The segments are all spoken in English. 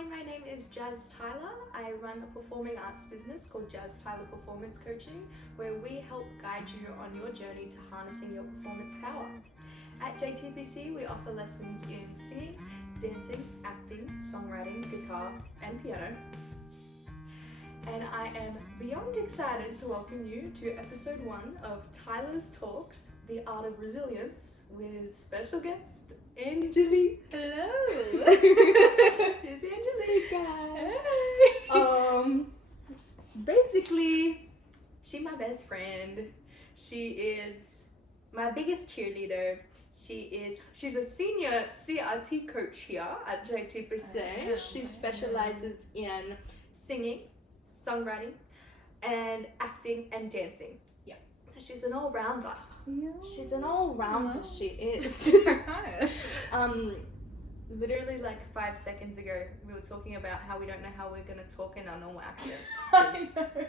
Hi, my name is Jas Tylah. I run a performing arts business called Jas Tylah Performance Coaching, where we help guide you on your journey to harnessing your performance power. At JTPC, we offer lessons in singing, dancing, acting, songwriting, guitar, and piano. And I am beyond excited to welcome you to episode 1 of Tylah's Talks, The Art of Resilience, with special guest Angelique. Hello. It's Angelique, guys. Hey. Basically, she's my best friend. She is my biggest cheerleader. She's a senior CRT coach here at JTPC. She specialises in singing, songwriting, and acting and dancing. Yeah. So she's an all-rounder. Yeah. She's an all-rounder, she is. Literally like 5 seconds ago, we were talking about how we don't know how we're going to talk in our normal accents. I know.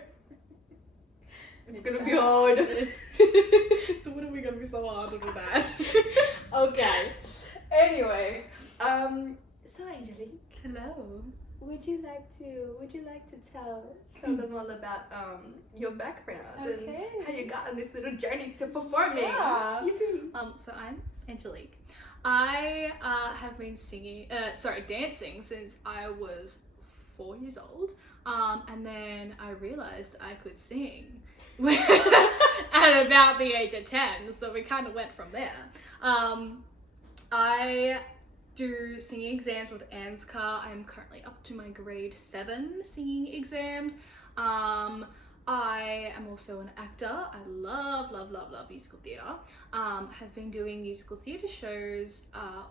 It's going to be hard. So what are we going to be so hard to do that? Okay. Anyway, so Angelique, Hello. would you like to tell them all about your background and how you got on this little journey to performing? Yeah. Yippee. So I'm Angelique. I have been dancing since I was 4 years old. And then I realized I could sing at about the age of 10. So we kind of went from there. I do singing exams with ANSCA. I'm currently up to my grade 7 singing exams. I am also an actor. I love musical theatre. Have been doing musical theatre shows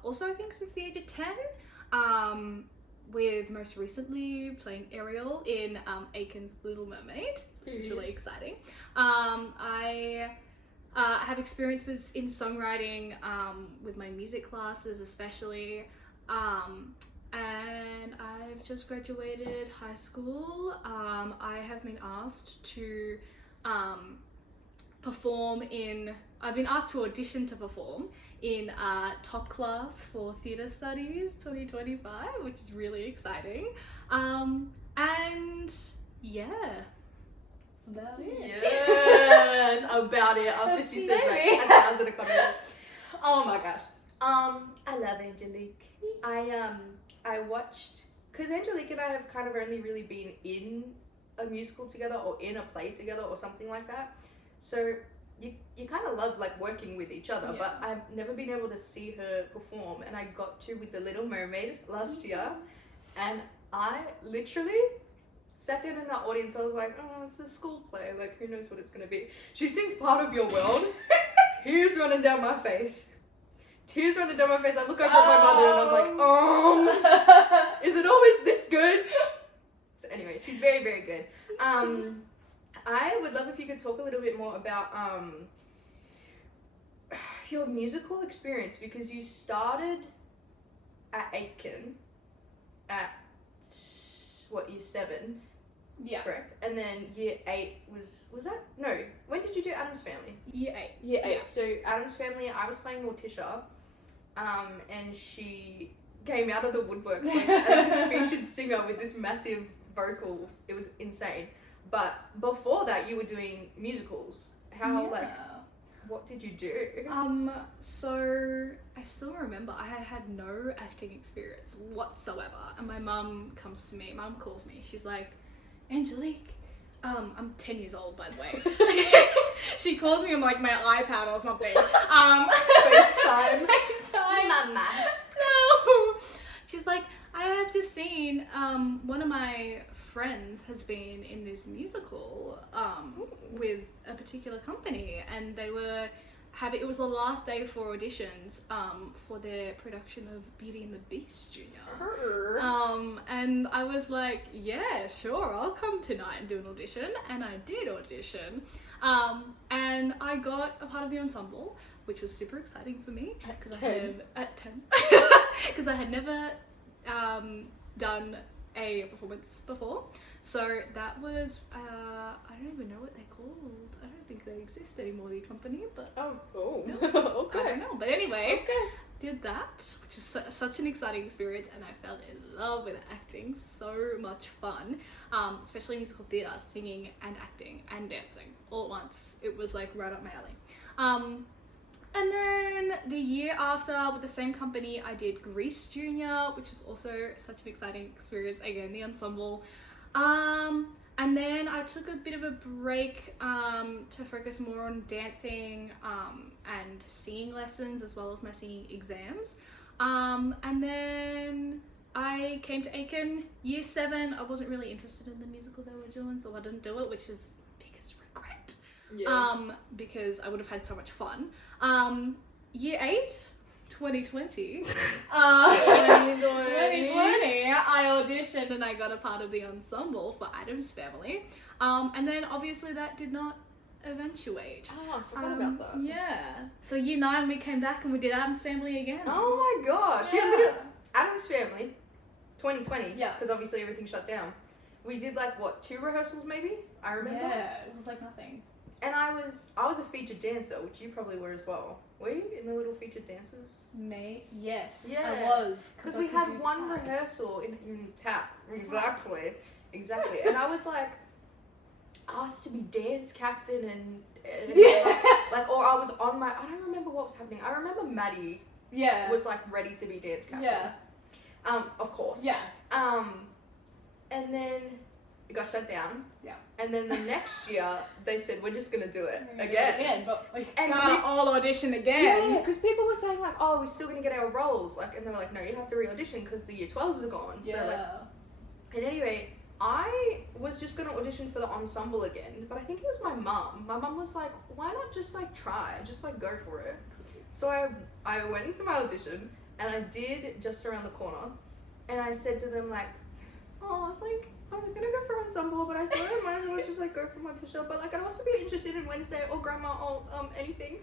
also I think since the age of 10. With most recently playing Ariel in Aiken's Little Mermaid, which is really exciting. I have experience in songwriting with my music classes especially, and I've just graduated high school. I have been asked to I've been asked to audition to perform in Top Class for Theatre Studies 2025, which is really exciting. And yeah. About it. Yes, about it. After she said like 1,000 comments. Oh my gosh. I love Angelique. I watched, because Angelique and I have kind of only really been in a musical together or in a play together or something like that. So you kind of love like working with each other, but I've never been able to see her perform, and I got to with the Little Mermaid last year, and I literally sat down in that audience. I was like, oh, it's a school play, like who knows what it's gonna be. She sings Part of Your World. Tears running down my face. I look over at my mother and I'm like, is it always this good? So anyway, she's very, very good. I would love if you could talk a little bit more about your musical experience, because you started at Aiken at year 7? Yeah. Correct. And then year 8 was that? No. When did you do Adam's Family? Year 8. Year 8. Yeah. So Adam's Family, I was playing Morticia, and she came out of the woodworks like, as this featured singer with this massive vocals. It was insane. But before that, you were doing musicals. What did you do? So I still remember I had no acting experience whatsoever, and my mum calls me, she's like, Angelique, I'm 10 years old by the way. She calls me on like my iPad or something. FaceTime. Mama. No. She's like, I have just seen one of my friends has been in this musical with a particular company, and it was the last day for auditions for their production of Beauty and the Beast Junior. And I was like, yeah, sure, I'll come tonight and do an audition, and I did audition, and I got a part of the ensemble, which was super exciting for me because I had never done a performance before. So that was, I don't even know what they're called. I don't think they exist anymore, the company, but Okay. I don't know. But anyway, Okay. did that, which is such an exciting experience, and I fell in love with acting. So much fun, especially musical theatre, singing and acting and dancing all at once. It was like right up my alley. And then the year after, with the same company, I did Grease Junior, which was also such an exciting experience. Again, the ensemble. And then I took a bit of a break to focus more on dancing and singing lessons, as well as my singing exams. And then I came to Aiken year 7. I wasn't really interested in the musical they were doing, so I didn't do it, which is biggest regret. Yeah. Because I would have had so much fun. Year 8, 2020. 2020, I auditioned and I got a part of the ensemble for Addams Family. And then obviously that did not eventuate. Oh, I forgot about that. Yeah. So year 9 we came back and we did Addams Family again. Oh my gosh. Yeah, literally, Addams Family, 2020. Yeah. Because obviously everything shut down. We did like, what, 2 rehearsals maybe? I remember. Yeah, it was like nothing. And I was a featured dancer, which you probably were as well. Were you in the little featured dancers? Yes, Yeah. I was. Because we had one rehearsal in tap. Exactly. And I was like asked to be dance captain and like, or I was on my, I don't remember what was happening. I remember Maddie was like ready to be dance captain. Yeah. Of course. Yeah. And then it got shut down. Yeah. And then the next year, they said, we're just going to do it again. But we And gotta all audition again. Yeah, because people were saying like, oh, we're still going to get our roles. Like, and they were like, no, you have to re-audition because the year 12s are gone. Yeah. So like, and anyway, I was just going to audition for the ensemble again, but I think it was my mum. My mum was like, why not just like try, just like go for it. So I went into my audition and I did Just Around the Corner, and I said to them like, oh, I was gonna go for ensemble, but I thought I might as well just like go for Monticello, but like I'd also be interested in Wednesday or Grandma or anything.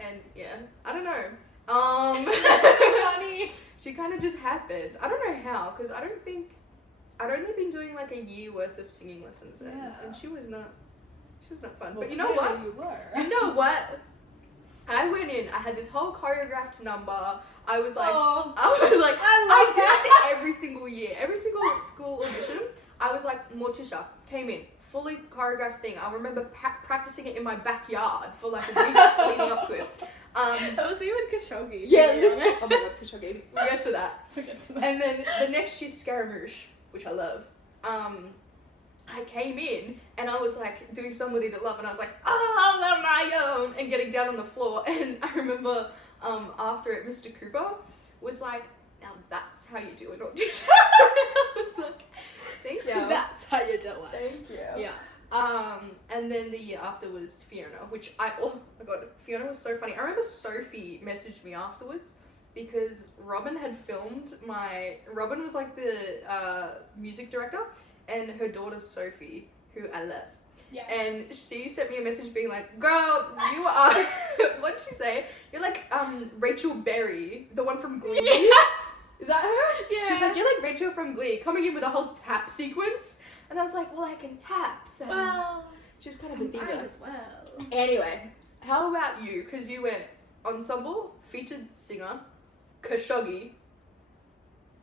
And yeah, I don't know. Funny. She kind of just happened. I don't know how, because I'd only been doing like a year worth of singing lessons, and she was not fun. Well, but you know what? You were. You know what? I went in. I had this whole choreographed number. I was like, I did it every single year, every single school audition. I was like, Morticia came in, fully choreographed thing. I remember practicing it in my backyard for like a week leading up to it. That was me with Khashoggi. Yeah, literally. Oh my god, Khashoggi. We'll get to that. And then the next year, Scaramouche, which I love. I came in and I was like doing Somebody to Love, and I was like, all on my own, and getting down on the floor. And I remember after it, Mr. Cooper was like, now that's how you do an audition. I was like, thank you. That's how you do it. Thank you. Yeah. And then the year after was Fiona, which oh my god, Fiona was so funny. I remember Sophie messaged me afterwards because Robin had filmed Robin was like the music director, and her daughter Sophie, who I love. Yes. And she sent me a message being like, girl, you are, what did she say? You're like Rachel Berry, the one from Glee. Yeah. Is that her? Yeah. She's like, you're like Rachel from Glee, coming in with a whole tap sequence. And I was like, well, I can tap. So Well, she's kind of a diva. as well. Anyway, how about you? Because you went ensemble, featured singer, Khashoggi,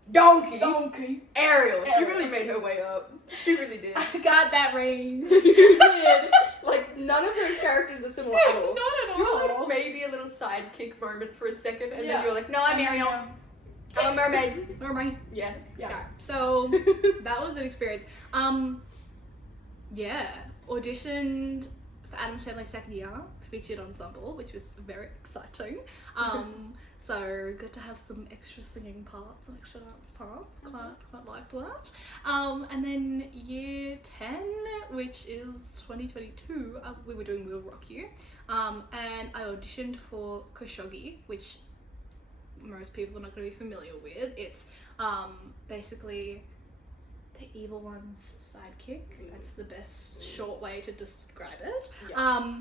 Donkey, Ariel. She really made her way up. She really did. I got that range. You did. Like, none of those characters are similar at all. Not at all. You were like maybe a little sidekick moment for a second, and then you were like, no, I'm Ariel. Yeah. I'm a mermaid. Mermaid. Yeah. Yeah. So that was an experience. Yeah. Auditioned for Addams Family's second year, featured ensemble, which was very exciting. So good to have some extra singing parts and extra dance parts. Quite liked that. And then year 10, which is 2022, we were doing We'll Rock You. And I auditioned for Khashoggi, which most people are not going to be familiar with. It's basically the evil one's sidekick. That's the best short way to describe it. Yeah.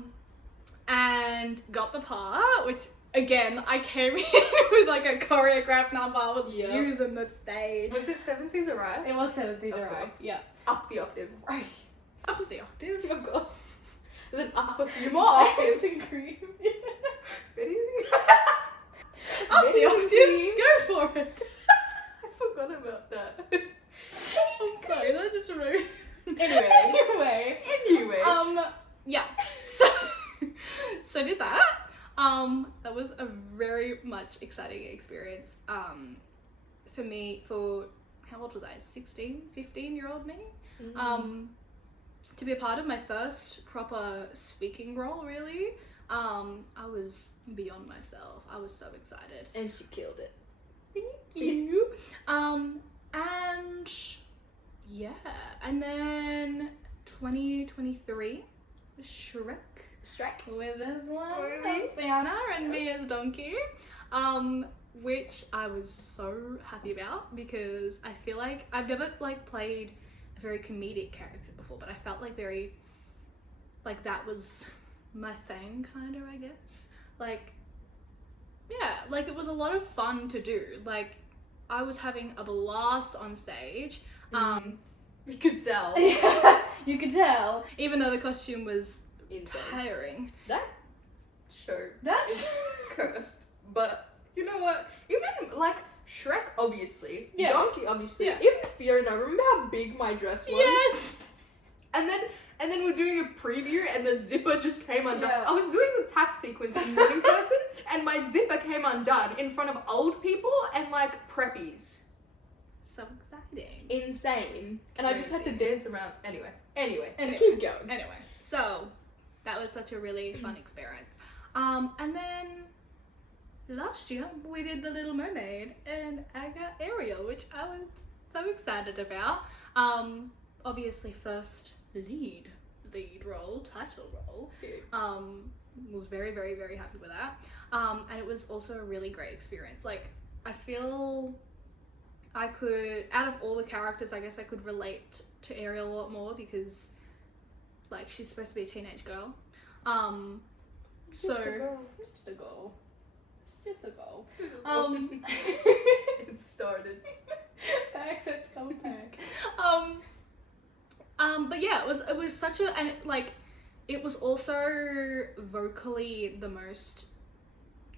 And got the part, which again, I came in with like a choreographed number. I was Yep. using the stage. Was it Seven Seas Arrive? It was Seven Seas Of Arrive. course. Yeah. Up the octave. Right. Up the octave. Of course. And then up a few more octaves. Cream. Very easy. Up the Very octave. easy. Go for it. I forgot about that. I'm sorry, that just removed. Anyway. Anyway. Yeah. So did that. That was a very much exciting experience. For me, for how old was I? 16, 15-year-old me. To be a part of my first proper speaking role, really. I was beyond myself. I was so excited. And she killed it. Thank you. And yeah, and then 2023, Shrek with this one, Really? Fiona and me as Donkey, which I was so happy about because I feel like I've never like played a very comedic character before, but I felt like very, like that was my thing, kind of, I guess. Like, yeah, like it was a lot of fun to do. Like, I was having a blast on stage. You could tell. You could tell, even though the costume was Insane. tiring. That show That's is cursed. But you know what? Even like Shrek, obviously. Yeah. Donkey, obviously. Yeah. Even Fiona. Remember how big my dress was? yes. And then we're doing a preview and the zipper just came undone. Yeah. I was doing the tap sequence in Morning Person and my zipper came undone in front of old people and like preppies. So exciting. Insane. And I just had to dance around. Anyway, Anyway. keep going. Anyway, so that was such a really fun experience. And then last year we did The Little Mermaid and I got Ariel, which I was so excited about. Obviously first lead role, title role. Was very, very, very happy with that. And it was also a really great experience. Like, I feel I could, out of all the characters, I guess I could relate to Ariel a lot more because, like, she's supposed to be a teenage girl. Just a girl. Just a girl. Just a girl. It started. Accents come back. But yeah, it was such a, and it was also vocally the most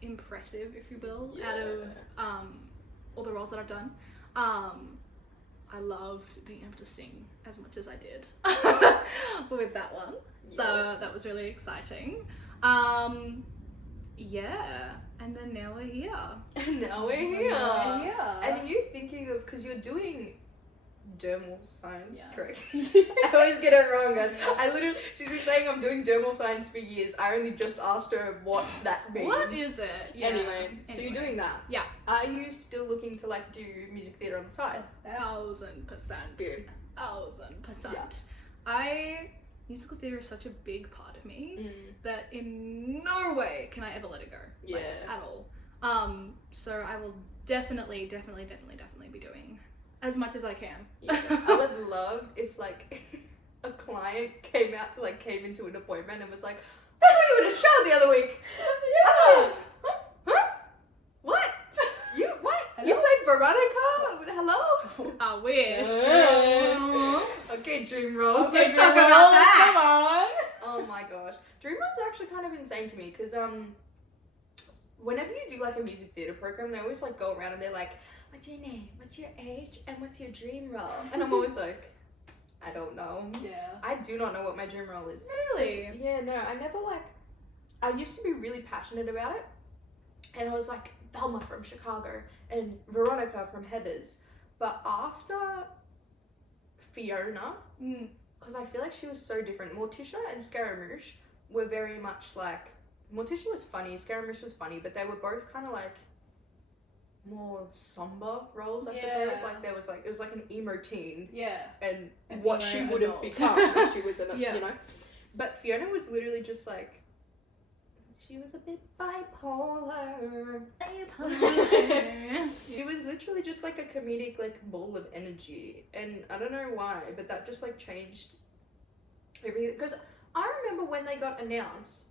impressive, if you will, out of all the roles that I've done. I loved being able to sing as much as I did with that one. So that was really exciting. Yeah, and then now we're here. Now we're here. Now we're here. And are you thinking of, because you're doing dermal science, Yeah. correct? I always get it wrong, guys. She's been saying I'm doing dermal science for years. I only just asked her what that means. What is it? Yeah. Anyway, so you're doing that. Yeah. Are you still looking to like do music theatre on the side? 1000%. Good. 1000%. Musical theatre is such a big part of me that in no way can I ever let it go. Like, at all. So I will definitely be doing as much as I can. Yeah. I would love if like a client came into an appointment and was like, "I went to a show the other week." Yeah. Huh? What? You what? You played Veronica? Hello? I wish. Okay, dream roles. Okay, Let's talk about that. Come on. Oh my gosh, dream roles are actually kind of insane to me because whenever you do like a music theatre program, they always like go around and they're like, "What's your name? What's your age? And what's your dream role?" And I'm always like, I don't know. Yeah. I do not know what my dream role is. Really? Yeah, no, I used to be really passionate about it. And I was like, Velma from Chicago and Veronica from Heathers. But after Fiona, because I feel like she was so different. Morticia and Scaramouche were very much like, Morticia was funny, Scaramouche was funny, but they were both kind of like more somber roles, I suppose. Like there was like, it was like an emo teen. Yeah. And An what emo she would have adult. become if she was in a, Yeah. you know. But Fiona was literally just like, she was a bit bipolar. She was literally just like a comedic like ball of energy, and I don't know why, but that just like changed everything. Because I remember when they got announced,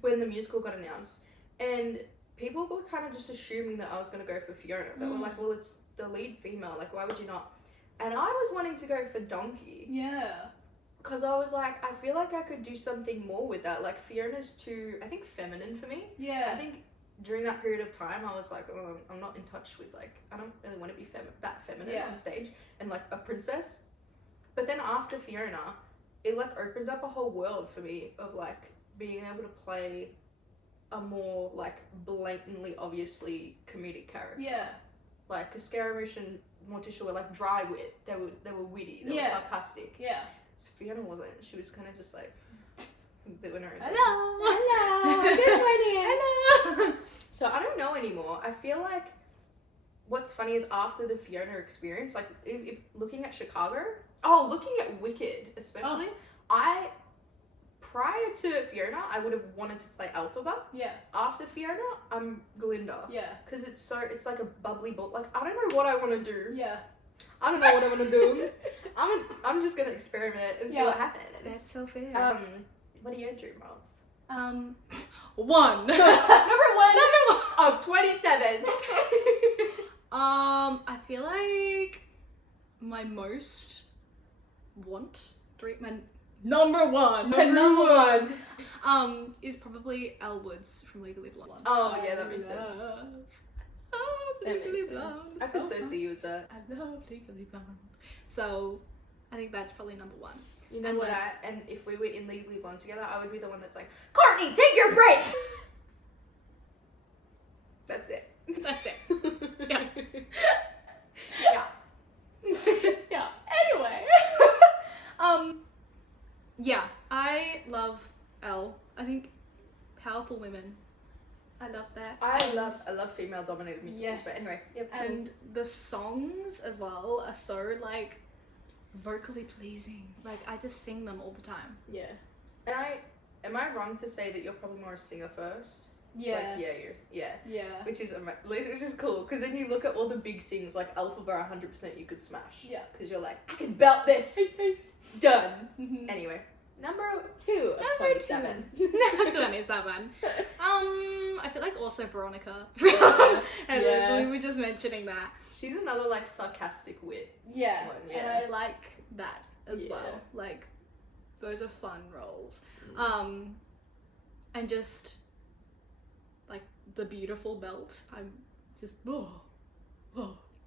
when the musical got announced, and people were kind of just assuming that I was going to go for Fiona. They were like, well, it's the lead female, like, why would you not? And I was wanting to go for Donkey. Yeah. Because I was like, I feel like I could do something more with that. Like, Fiona's too, I think, feminine for me. Yeah. I think during that period of time, I was like, oh, I'm not in touch with, like, I don't really want to be that feminine on stage and, like, a princess. But then after Fiona, it, like, opened up a whole world for me of, like, being able to play a more, like, blatantly, obviously comedic character. Yeah. Like, because Scaramouche and Morticia were, like, dry wit. They were witty. They were sarcastic. Yeah. So Fiona wasn't. She was kind of just, like, doing her own thing. Hello. Good morning. Hello. So I don't know anymore. I feel like what's funny is after the Fiona experience, like, if looking at Chicago, looking at Wicked, especially, prior to Fiona, I would have wanted to play Elphaba. Yeah. After Fiona, I'm Glinda. Yeah. Because it's like a bubbly ball. Like, I don't know what I want to do. Yeah. I don't know what I want to do. I'm just gonna experiment and see what happens. That's so fair. What are your dream roles? One. Number one of 27. I feel like my most number one is probably Elle Woods from Legally Blonde. Oh yeah, that makes sense. That Legally makes Blonde. sense. I could so see you as that. I love Legally Blonde. So I think that's probably number one. You know what? And if we were in Legally Blonde together, I would be the one that's like, Courtney, take your break. That's it. That's it. Yeah. Yeah. Yeah. Anyway. Yeah, I love Elle. I think powerful women. I love that. I love female dominated musicals, but anyway. Yep. And the songs as well are so, like, vocally pleasing. Like, I just sing them all the time. Yeah. And am I wrong to say that you're probably more a singer first? Yeah. Like, yeah. Yeah. Which is cool, because then you look at all the big sings, like Elphaba, 100% you could smash. Yeah. Because you're like, I can belt this. It's done. Mm-hmm. Anyway, number 2 of Number 27. 27. I feel like also Veronica. Yeah. We were just mentioning that. She's another, like, sarcastic wit. Yeah. One, And I like that as Yeah. well. Like, those are fun roles. And just, like, the beautiful belt. I'm just, love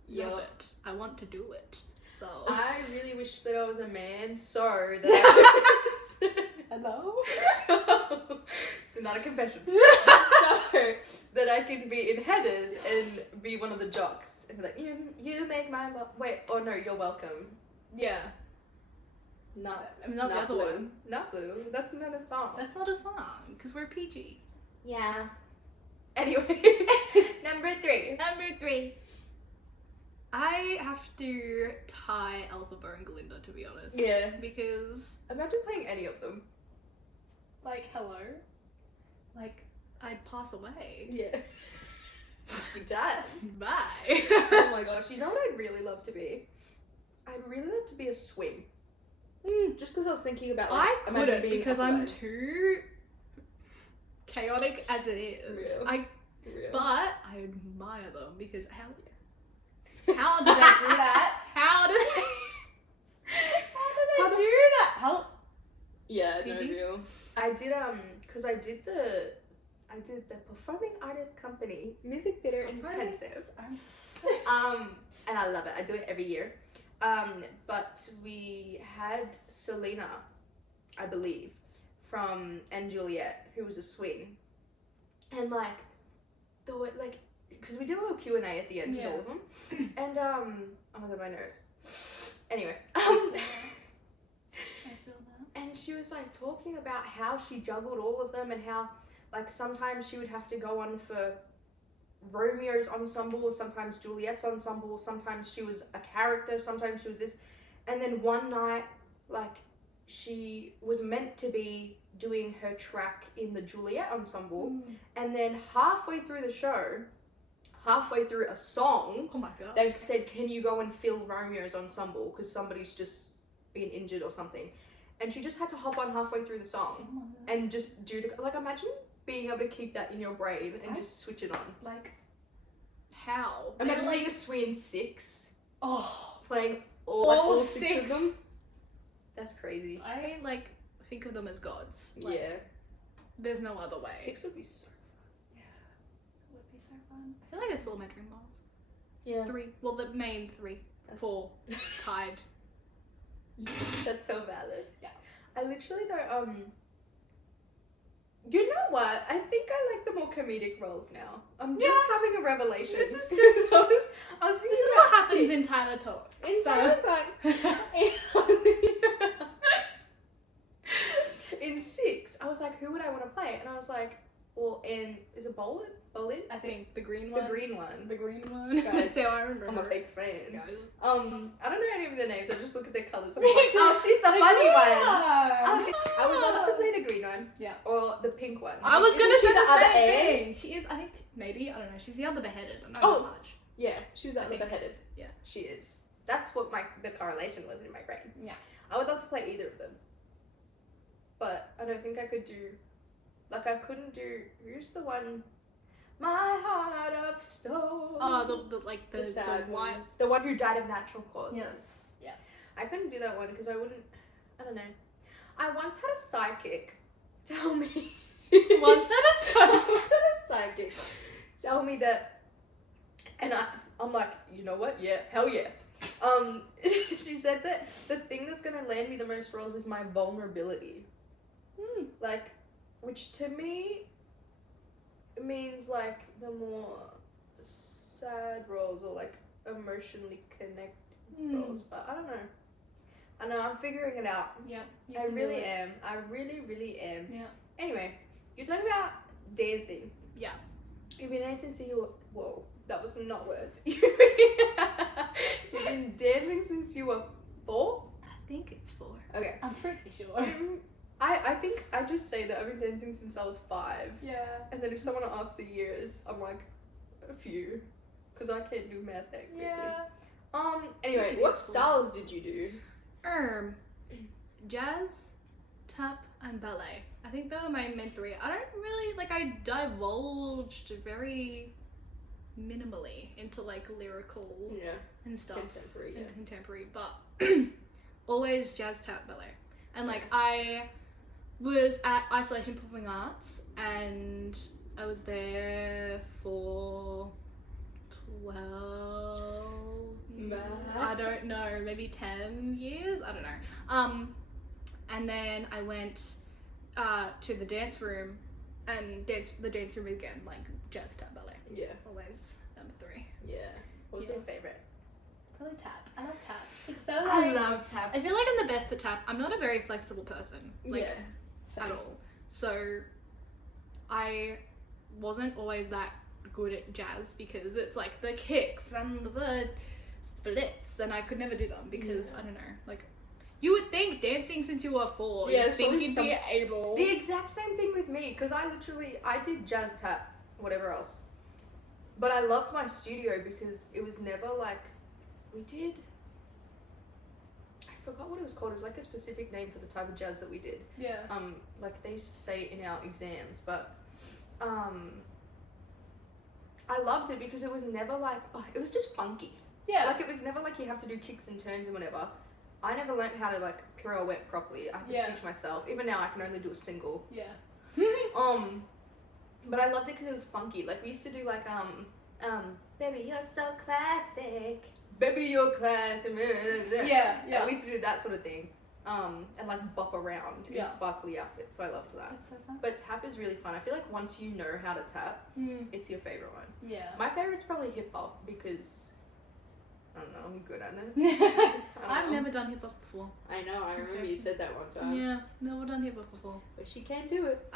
it. I want to do it. So I really wish that I was a man so that I hello? so not a confession. So that I can be in Heathers and be one of the jocks and be like, you make my you're welcome. Yeah. Not the other blue. one. Not blue. That's not a song. That's not a song, because we're PG. Yeah. Anyway, number 3. Number 3. I have to tie Elphaba and Glinda, to be honest. Yeah. Because, Imagine playing any of them. like, hello? Like, I'd pass away. Yeah. You're dead. Bye. Oh my gosh, you know what I'd really love to be? I'd really love to be a swing. Just because I was thinking about, like, I imagine couldn't, being because up I'm alive. too chaotic as it is. Real. Real. But I admire them, because how did they do that? How did they do that? How? Yeah, no, PG? real. I did because I did the Performing Artists Company Music Theatre Intensive. And I love it. I do it every year. But we had Selena, I believe, from and Juliet, who was a swing, and like, because we did a little Q&A at the end with all of them, and oh my god, my nose. Anyway, I feel that. and she was like talking about how she juggled all of them and how, like, sometimes she would have to go on for Romeo's ensemble, sometimes Juliet's ensemble, sometimes she was a character, sometimes she was this, and then one night, like, she was meant to be doing her track in the Juliet ensemble, and then halfway through the show, halfway through a song, Oh my god. they said, can you go and fill Romeo's ensemble because somebody's just been injured or something, and she just had to hop on halfway through the song and just do the, like, imagine being able to keep that in your brain and just switch it on. Like, how? Imagine playing a swing 6, Oh, playing all 6 6 of them. That's crazy. I like think of them as gods. Like, Yeah. There's no other way. 6 would be so Yeah. It would be so fun. I feel like it's all my dream roles. Yeah. 3. Well, the main 3. 4. Tied. That's so valid. Yeah. I literally don't, you know what? I think I like the more comedic roles now. I'm just having a revelation. This is just... I was thinking This is about what happens 6. in Tyler Talk. In So- Tyler in 6, I was like, who would I want to play? And I was like, well, and is it Bolin? I think the green The one. green one. The green one. Guys, That's how I remember I'm a her. fake fan. Guys. I don't know any of their names. I just look at their colours. I'm Me like, too. oh, she's the funny one. one. I would love to play the green one. Yeah. Or the pink one. I was gonna say the other same end. thing. She is. I think maybe. I don't know. She's the other beheaded. I don't Oh. know much. Yeah, she's that I think- beheaded. yeah. She is. That's what the correlation was in my brain. Yeah. I would love to play either of them. But I don't think I could do, like I couldn't do, who's the one, my heart of stone. Oh, the sad white. one. The one who died of natural causes. Yes. I couldn't do that one because I wouldn't, I don't know. I once had a psychic tell me. Once had a once had a psychic tell me that, and I'm like, you know what? Yeah, hell yeah. She said that the thing that's gonna land me the most roles is my vulnerability. Like, which to me means like the more sad roles or like emotionally connected roles, but I don't know. I know, I'm figuring it out. Yeah. I really am. I really, really am. Yeah. Anyway, you're talking about dancing. Yeah. You've been dancing since you were, whoa, that was not words. You've been dancing since you were 4? I think it's 4. Okay. I'm pretty sure. I think I just say that I've been dancing since I was 5. Yeah. And then if someone asks the years, I'm like, a few. Because I can't do math that quickly. Yeah. Anyway, what styles did you do? Jazz, tap, and ballet. I think they were my main 3. I don't really, like, I divulged very minimally into, like, lyrical and stuff. Contemporary, And contemporary, but always jazz, tap, ballet. And, like, I was at Isolation Performing Arts, and I was there for 12 years. I don't know, maybe 10 years? I don't know. And then I went to the dance room and the dance room again, like jazz, tap, ballet. Yeah. Always number 3. Yeah. What was your favourite? Probably tap. I love tap. It's so I love tap. I feel like I'm the best at tap. I'm not a very flexible person, like Same. at all. So I wasn't always that good at jazz because it's like the kicks and the splits, and I could never do them because I don't know, like you would think dancing since you were 4, Yeah, you'd think it's you'd probably be able. The exact same thing with me, because I did jazz tap, whatever else. But I loved my studio because it was never like, I forgot what it was called. It was like a specific name for the type of jazz that we did. Yeah. Like they used to say it in our exams, but I loved it because it was never like, it was just funky. Yeah. Like it was never like you have to do kicks and turns and whatever. I never learned how to like pirouette properly. I had to teach myself. Even now I can only do a single. Yeah. But I loved it because it was funky. Like we used to do like baby you're so classic. Baby you're classic. Yeah. And we used to do that sort of thing. And like bop around in sparkly outfits. So I loved that. That's so fun. But tap is really fun. I feel like once you know how to tap, it's your favorite one. Yeah. My favorite's probably hip hop because I don't know, I'm good at it. I've never done hip hop before. I know, I remember you said that one time. Yeah, never done hip hop before. But she can do it.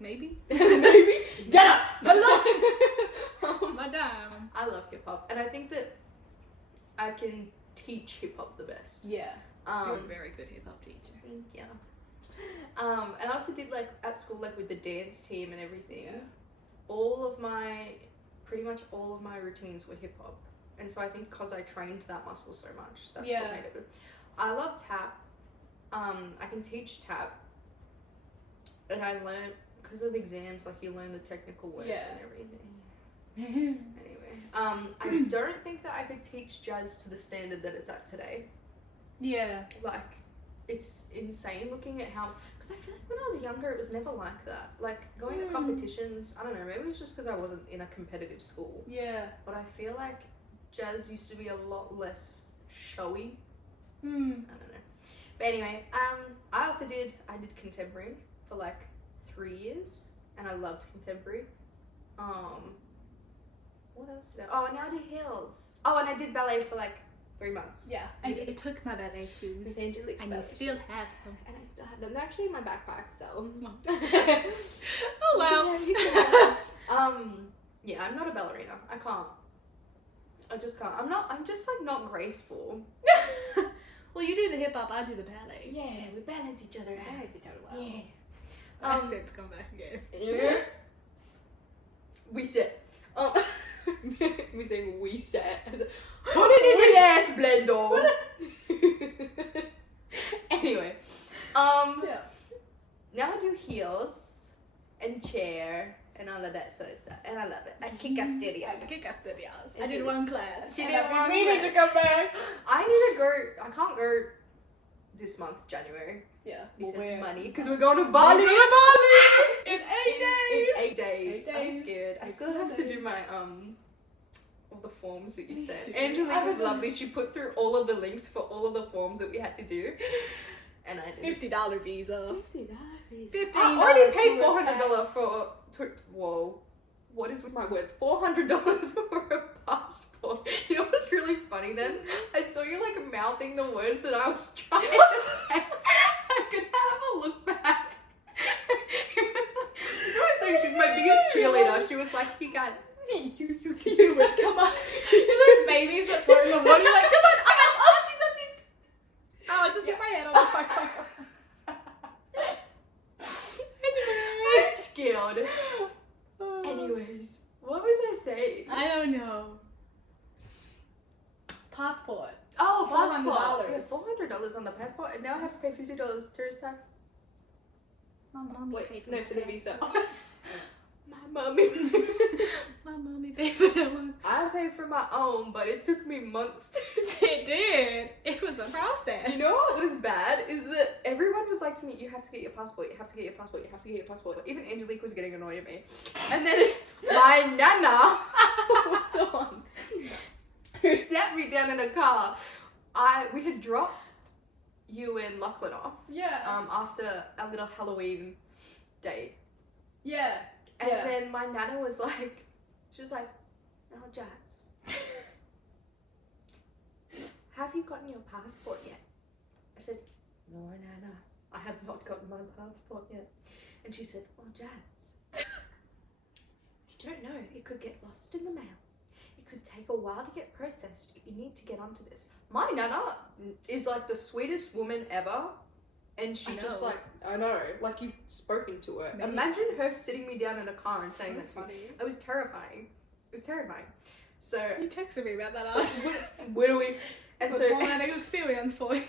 Maybe. Maybe. Get up! My damn. I love hip hop, and I think that I can teach hip hop the best. Yeah. You're a very good hip hop teacher. Yeah. And I also did like at school, like with the dance team and everything. Yeah. Pretty much all of my routines were hip hop. And so I think because I trained that muscle so much, that's what made it good. I love tap. I can teach tap. And I learned because of exams, like you learn the technical words and everything. Anyway, I don't think that I could teach jazz to the standard that it's at today. Yeah. Like, it's insane looking at how, because I feel like when I was younger, it was never like that. Like, going to competitions, I don't know, maybe it was just because I wasn't in a competitive school. Yeah. But I feel like jazz used to be a lot less showy. I Hmm. don't know. But anyway, I did contemporary for like 3 years, and I loved contemporary. What else did I? Oh, and now I do heels. Oh, and I did ballet for like 3 months. Yeah. And you took my ballet shoes. With Angelique's and you ballet still shoes. have them. And I still have them. They're actually in my backpack, so. Oh well. Yeah, I'm not a ballerina. I can't. I just can't. I'm just like not graceful. Well, you do the hip hop, I do the ballet. Yeah, we balance each other out. Well. Yeah. Accents come back again. Yeah. We sit. We saying we sat. Put it in his ass, Blendo. Anyway, Yeah. now I do heels and chair and all of that sort of stuff, and I love it. I kick ass studio. I did one class. She and did I've been one meaning class. to come back. I need to go. I can't go this month, January, Yeah. because money. Because we're going to Bali. In 8 days. In 8 days. 8 I'm days. scared. I still have to do my all the forms that you Me sent. too. Angelique was lovely. She put through all of the links for all of the forms that we had to do, and I did. $50 visa. $50. $15 I already paid tourist $400 tax. whoa. What is with my words? $400 for a passport. You know what's really funny then? I saw you like mouthing the words that I was trying to say. I'm gonna have a look back. So I'm saying she's my biggest cheerleader. She was like, you got it. You can do it. Come on. You're those babies that float in the water. You're like, come on. Oh, it just hit my head on the fuck. Anyway. I'm scared. Anyways, what was I saying? I don't know. Passport. Oh, $400. passport. Yeah, $400 on the passport, and now I have to pay $50 tourist tax. My mommy paid for No, my for the visa. passport. My mommy. My mommy paid for that one. I paid for my own, but it took me months. It did. It was a process. You know what was bad is that everyone was like to me, you have to get your passport, you have to get your passport, you have to get your passport. Even Angelique was getting annoyed at me. And then my nana was the one who sat me down in a car. We had dropped you and Lachlan off Yeah. after a little Halloween date. Yeah. And Yeah. then my nana was like, she was like, now Jas, have you gotten your passport yet? I said, no, Nana, I have not gotten my passport yet. And she said, well, Jas, you don't know, it could get lost in the mail. It could take a while to get processed. You need to get onto this. My Nana is like the sweetest woman ever. And she just know. like, I know, like you've spoken to her. Many Imagine her sitting me down in a car and saying So that to me. funny. It was terrifying. It was terrifying. So, You texted me about that art. where do we? And It's so, a traumatic experience for you.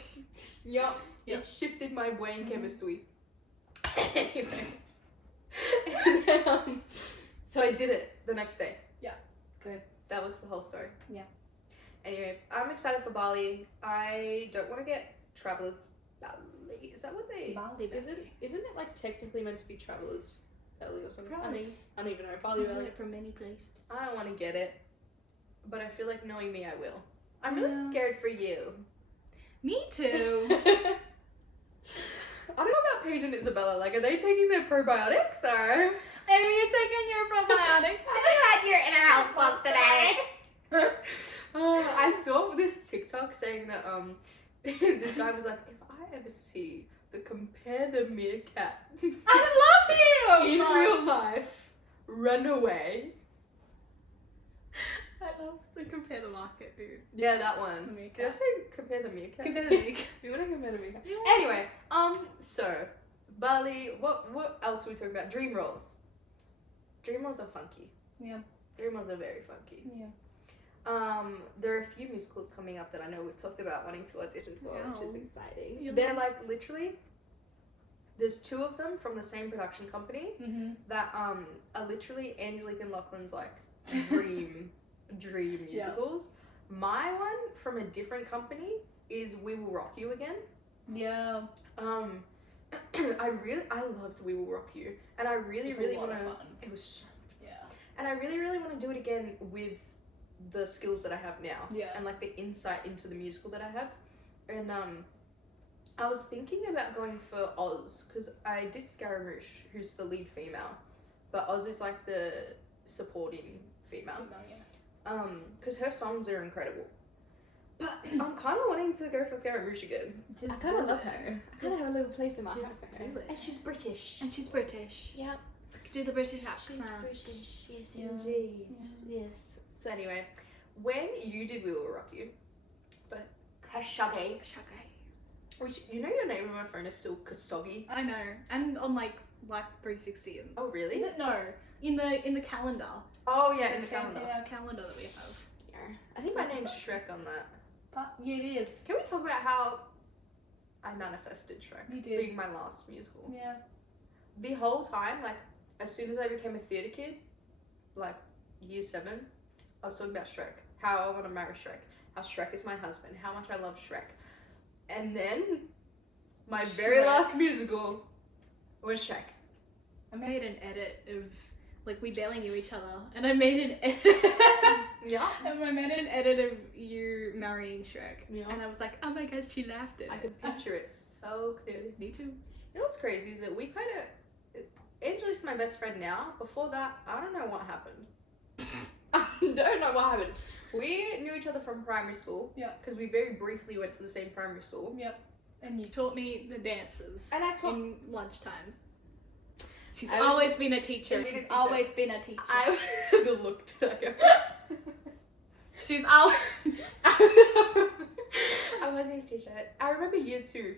yup, Yep. it shifted my brain Mhm. chemistry. Anyway. And then, so I did it the next day. Yeah. Good. That was the whole story. Yeah. Anyway, I'm excited for Bali. I don't want to get travelers Bali. Is that what they? Bali, Isn't it like technically meant to be travelers belly or something? Probably. I don't even know. Bali I've belly. it from many places. I don't want to get it, but I feel like knowing me, I will. I'm really Yeah. scared for you. Me too. I don't know about Paige and Isabella. Like, are they taking their probiotics or? Amy, you're taking your probiotics. I had your inner health plus today. I saw this TikTok saying that this guy was like, if I ever see the compare the meerkat I love you. in real life run away. I love the compare the market, dude. Yeah, that one. Meerkat. Did I say compare the meerkat? Compare the meerkat. You want to compare the meerkat? You Anyway, so Bali. What else are we talking about? Dream rolls. Dream rolls are funky. Yeah. Dream rolls are very funky. Yeah. There are a few musicals coming up that I know we've talked about wanting to audition for, which is Wow. exciting. Yeah. They're like literally there's two of them from the same production company Mm-hmm. that are literally Angelique and Lachlan's like dream musicals. My one from a different company is We Will Rock You Again. Yeah. I loved We Will Rock You, and I really want to. It was so much. Yeah. And I really want to do it again with the skills that I have now. Yeah. And like the insight into the musical that I have, and I was thinking about going for Oz because I did Scaramouche, who's the lead female, but Oz is like the supporting female. Because her songs are incredible. But I'm kind of wanting to go for Scaramouche again. Just I kind of love her. I kind of have a little place in my heart for her. do it. And she's British. And she's British. Yeah. Could do the British accent. She's British. Yes, Yeah. indeed. Yeah. Yes. So anyway, when you did We Will Rock You, but Khashoggi, which you know your name on my phone is still Khashoggi. I know. And on like Life 360. And Oh really? is it? No. In the calendar. Oh yeah, in the calendar. In our calendar that we have. Yeah. I think my name's Shrek on that. But yeah, it is. Can we talk about how I manifested Shrek You did. being my last musical? Yeah. The whole time, like, as soon as I became a theatre kid, like, year 7, I was talking about Shrek. How I want to marry Shrek. How Shrek is my husband. How much I love Shrek. And then, my very Shrek. last musical was Shrek. I made an edit of, like, we barely knew each other. And I made an edit. Yeah. And I made an edit of you marrying Shrek. Yeah. And I was like, oh my god, she laughed at I it. could picture it so clearly. Me too. You know what's crazy is that we kind of... Angela's my best friend now. Before that, I don't know what happened. I don't know what happened. We knew each other from primary school. Yeah. Because we very briefly went to the same primary school. Yep. And you taught me the dances. And I taught... in lunchtimes. She's I was- always been a teacher. She's a She's teacher. always been a teacher. the look to She's always... I wasn't a teacher. I remember year 2.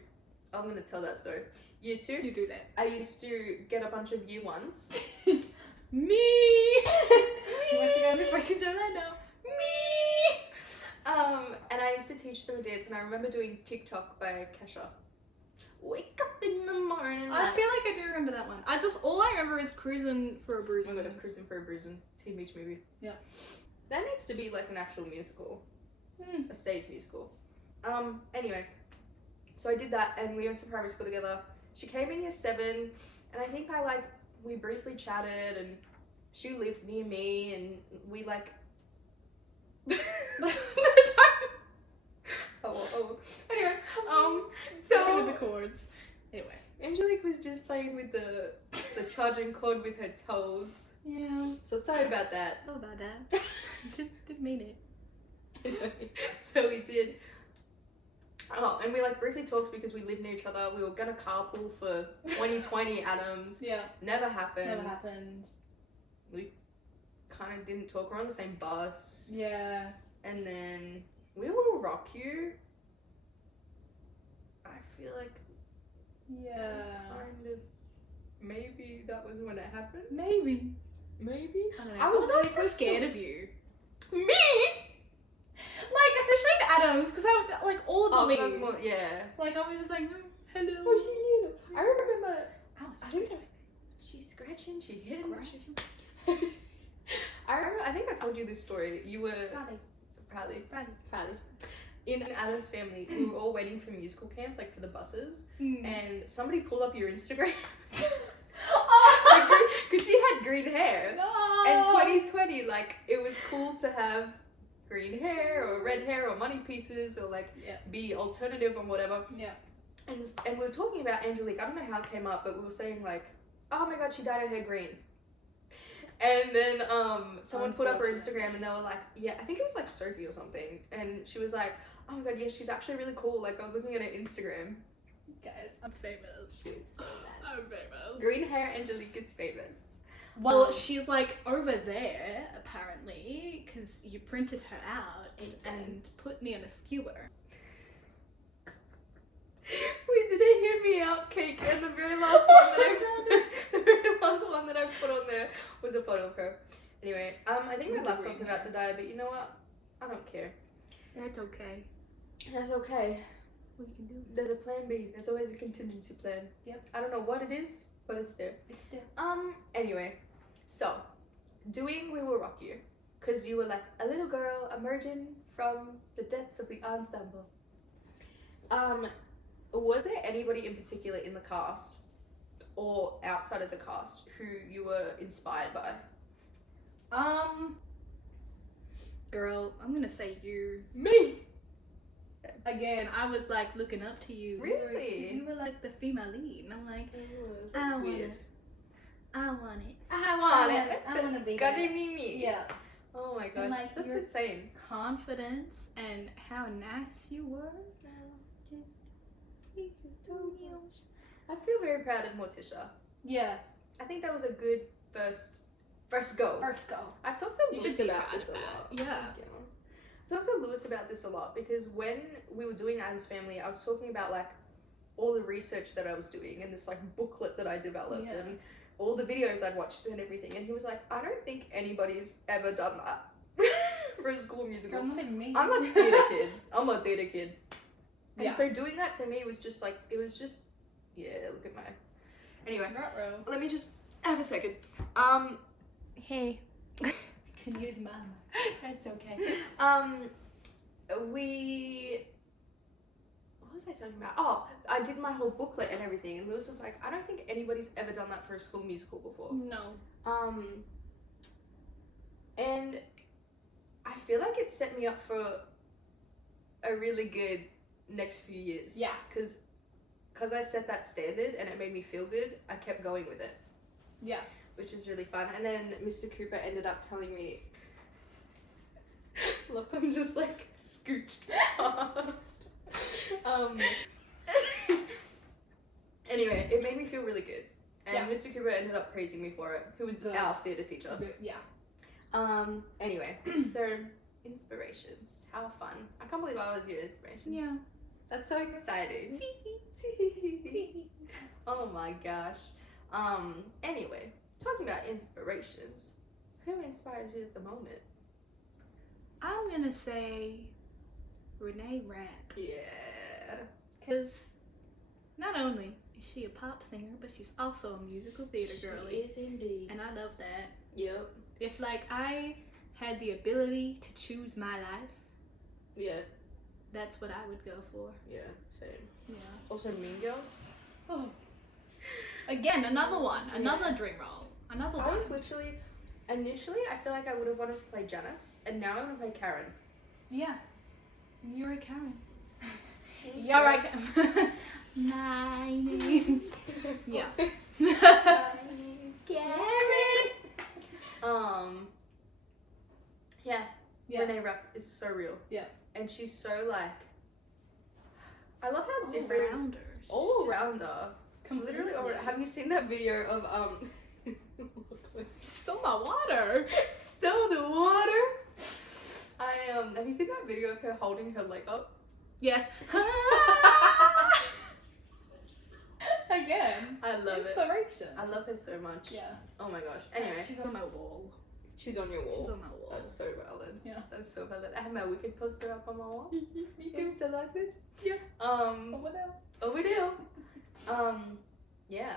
I'm going to tell that story. Year 2, You do that. I used to get a bunch of year 1s. Me! Who wants to go before she's Orlando? Me! And I used to teach them a dance, and I remember doing TikTok by Kesha. Wake up in the morning. I feel like I do remember that one. All I remember is Cruising for a Oh Bruising. my god, I'm Cruising for a Bruising. Teen Beach Movie. Yeah. That needs to be like an actual musical. Hmm. A stage musical. Anyway. So I did that, and we went to primary school together. She came in year 7, and I think we briefly chatted, and she lived near me, and we like... Anyway, so... With the chords. Anyway. Angelique was just playing with the charging cord with her toes. Yeah. So sorry about that. How about that? Didn't mean it. So we did. Oh, and we like briefly talked because we lived near each other. We were gonna carpool for 2020 Adams. Yeah. Never happened. Never happened. We kind of didn't talk. We're on the same bus. Yeah. And then We Will Rock You. I feel like Yeah. kind of maybe that was when it happened. Maybe. Maybe. I don't know. I I was was always so also scared of you. Me. Like, especially in Adams, because I would, like, all of the Oh, leads. that's more, yeah. Like, I was just like, hello. Oh, she knew. I remember. Ow, I think she's scratching. She hit me. I think I told you this story. You were Probably. In Adam's family, we were all waiting for musical camp, like for the buses, and somebody pulled up your Instagram. Because she had green hair. No. And 2020, like, it was cool to have green hair or red hair or money pieces or like be alternative or whatever. Yeah. And we were talking about Angelique. I don't know how it came up, but we were saying like, oh my god, she dyed her hair green. And then someone put up her Instagram and they were like, yeah, I think it was like Sophie or something. And she was like, oh my god, yeah, she's actually really cool. Like, I was looking at her Instagram. Guys, I'm famous. I'm famous. Green hair Angelique is famous. Well, she's like over there, apparently, because you printed her out and put me on a skewer. We did a hear me out cake, and the very last one that I put on there was a photo of her. Anyway, I think my laptop's about to die, but you know what? I don't care. That's okay. That's okay. we can do. There's a plan B. There's always a contingency plan. Yep. I don't know what it is, but it's there. It's there. Anyway, so doing We Will Rock You, because you were like a little girl emerging from the depths of the ensemble. Was there anybody in particular in the cast or outside of the cast who you were inspired by? Girl, I'm gonna say you. Me. Again, I was like looking up to you. Really? Because you were like the female lead, and I'm like, That's I want weird. it. I want it. I want it. I wanna be Gotta that. be me. Yeah. Oh my gosh, like, that's your insane. confidence and how nice you were. I feel very proud of Morticia. Yeah. I think that was a good first go. First go. I've talked to You Lewis should be about proud this of a that. lot. Yeah. Thank you. I've talked to Lewis about this a lot because when we were doing Adam's Family, I was talking about like all the research that I was doing and this like booklet that I developed Yeah. and all the videos I'd watched and everything. And he was like, I don't think anybody's ever done that for a school musical. Not even me. I'm a theatre kid. I'm a theatre kid. And Yeah. so doing that to me was just like, it was just, yeah, look at my, anyway, Ruh-roh. let me just have a second. Hey. Can use mama. That's okay. What was I talking about? Oh, I did my whole booklet and everything, and Lewis was like, I don't think anybody's ever done that for a school musical before. No. And I feel like it set me up for a really good next few years. Yeah. Because I set that standard and it made me feel good, I kept going with it. Yeah. Which is really fun. And then Mr. Cooper ended up telling me, look, I'm just like scooched past. Anyway, it made me feel really good. And Yeah. Mr. Cooper ended up praising me for it, who was Good. our theatre teacher. Yeah. Anyway, so inspirations. How fun. I can't believe I was your inspiration. Yeah. That's so exciting. Oh my gosh. Anyway, talking about inspirations, who inspires you at the moment? I'm gonna say Renee Rapp. Yeah. Because not only is she a pop singer, but she's also a musical theater girly. She is indeed. And I love that. Yep. If like I had the ability to choose my life, Yeah. that's what I would go for. Yeah. Same. Yeah. Also, Mean Girls. Oh. Again, another one. Another dream role. Another I one. was literally, initially, I feel like I would have wanted to play Janice, and now I want to play Karen. Yeah. You're a Karen. You're right. My name. Yeah. Karen. Yeah. Renee Rapp is so real. Yeah. And she's so like, I love how different. All-rounders. All rounder. Literally, Completely. have you seen that video of Stole my water. Stole the water? Have you seen that video of her holding her leg up? Yes. Again. I love it. Inspiration. I love her so much. Yeah. Oh my gosh. Anyway, She's on my wall. she's on your wall. She's on my wall. That's so valid. Yeah. That's so valid. I have my Wicked poster up on my wall. Me You still like it? Yeah. Over there. Yeah.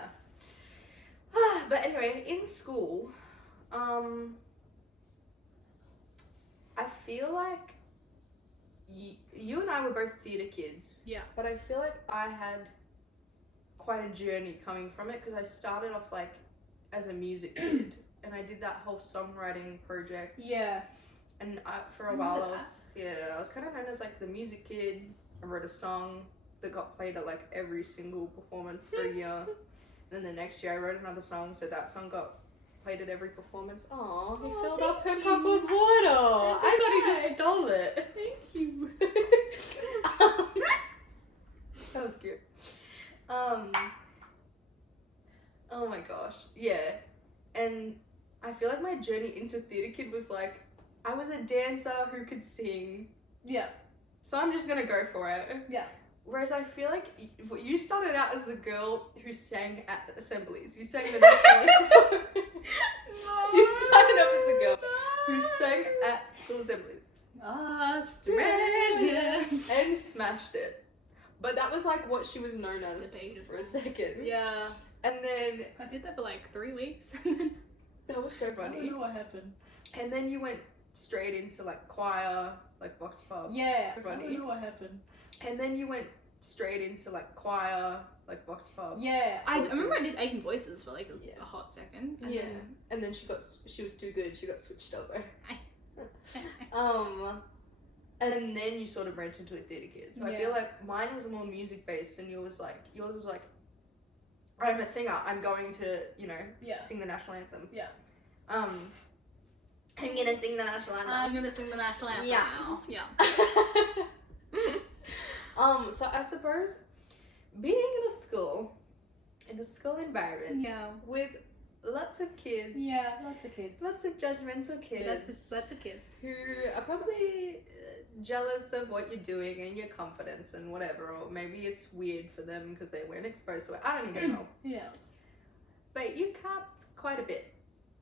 But anyway, in school, I feel like you and I were both theatre kids. Yeah. But I feel like I had quite a journey coming from it because I started off like as a music kid and I did that whole songwriting project. Yeah. And for a while I was kind of known as like the music kid. I wrote a song that got played at like every single performance for a year. And then the next year I wrote another song, so that song got played at every performance. Aww, he Aw, filled up her thank cup you. of water. That's I thought he okay. just stole it. Thank you. That was cute. Oh my gosh, yeah. And I feel like my journey into Theatre Kid was like, I was a dancer who could sing, Yeah. so I'm just gonna go for it. Yeah. Whereas I feel like you started out as the girl who sang at assemblies. You sang the national. You started up as the girl who sang at school assemblies Australians. and smashed it. But that was like what she was known as Debatable. for a second. Yeah. And then I did that for like 3 weeks. that was so I funny. don't know what happened. And then you went straight into like choir, like Vox Pub. Yeah. Funny. I don't know what happened. And then you went straight into like choir, like Vox Pub. Yeah. I Voices. remember I did Aching Voices for like a hot second. And Yeah. then... And then she was too good. She got switched over. And then you sort of branched into a theatre kid. So I feel like mine was more music based, and yours was like, I'm a singer. I'm going to, sing the national anthem. Yeah. I'm gonna sing the national anthem. I'm gonna sing the national anthem now. Yeah. So I suppose being in a school environment, with lots of kids, Lots of kids. lots of judgmental kids, Lots of kids. who are probably jealous of what you're doing and your confidence and whatever, or maybe it's weird for them because they weren't exposed to it. I don't even know. Who knows? But you capped quite a bit.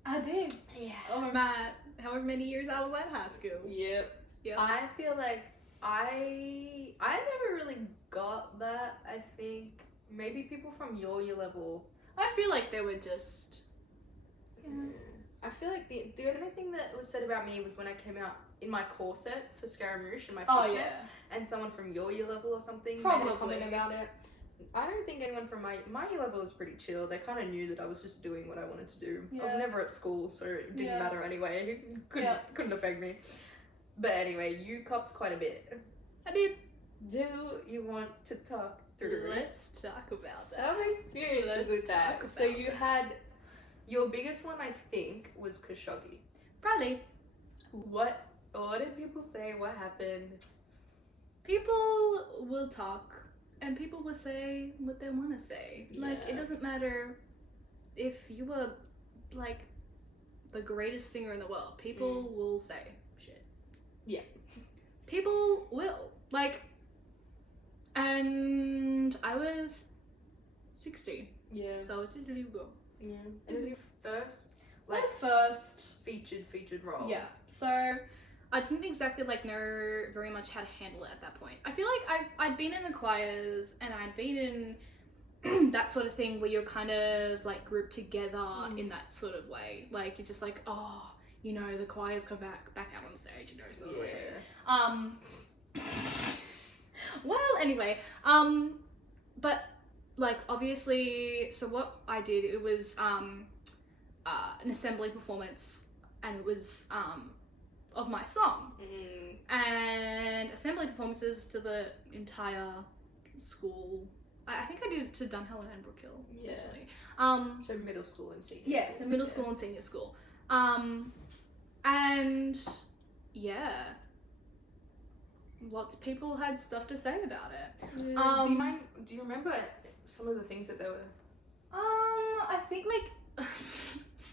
I did. Yeah. Over my however many years I was at high school. Yep. I feel like I never really got that. I think maybe people from your year level. I feel like they were just. I feel like the only thing that was said about me was when I came out in my corset for Scaramouche and my fishnets, and someone from your year level or something made a comment about it. I don't think anyone from my year level was pretty chill. They kind of knew that I was just doing what I wanted to do. I was never at school, so it didn't matter anyway. It couldn't affect me. But anyway, you copped quite a bit. I did. Do you want to talk through? Let's talk about that. Some experiences with that. So you had your biggest one, I think, was Khashoggi. Probably. What did people say? What happened? People will talk, and people will say what they want to say. Like, it doesn't matter if you were, like, the greatest singer in the world. People will say shit. Yeah. People will. Like, and I was 16. Yeah. So I was just a little girl. Yeah. It was your first, My first featured role. Yeah. So I didn't exactly know very much how to handle it at that point. I feel like I'd been in the choirs and I'd been in that sort of thing where you're kind of like grouped together in that sort of way. Like you're just like, oh, the choirs come back out on stage, sort of way. Well, anyway, but like obviously, so what I did, it was an assembly performance, and it was of my song, and assembly performances to the entire school. I think I did it to Dunhill and Brookhill, actually. So middle school and senior. Yeah, so middle school and senior school. And lots of people had stuff to say about it. Do you remember some of the things that they were? I think like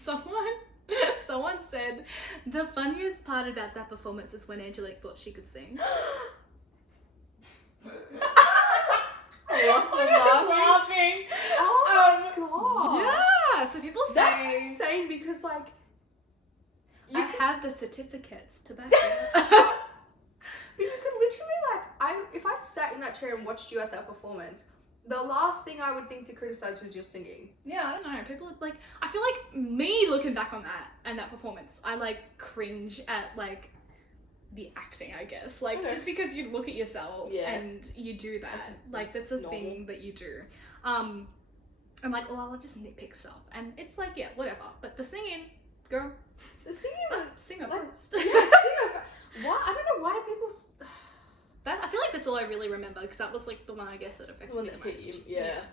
someone said the funniest part about that performance is when Angelique thought she could sing. Laughing. Oh my god. Yeah. So people say that's insane because like I have the certificates to back it. But you could literally if I sat in that chair and watched you at that performance, the last thing I would think to criticize was your singing. Yeah, I don't know. People like, I feel like me looking back on that and that performance, I like cringe at like the acting, I guess. Like just because you look at yourself and you do that, that's a thing that you do. I'm like, well, I'll just nitpick stuff, and it's like, yeah, whatever. But the singing, girl, the singing was singer first. Yeah, singer. Why? I don't know why people. I feel like that's all I really remember, because that was like the one I guess that affected me the most. Yeah.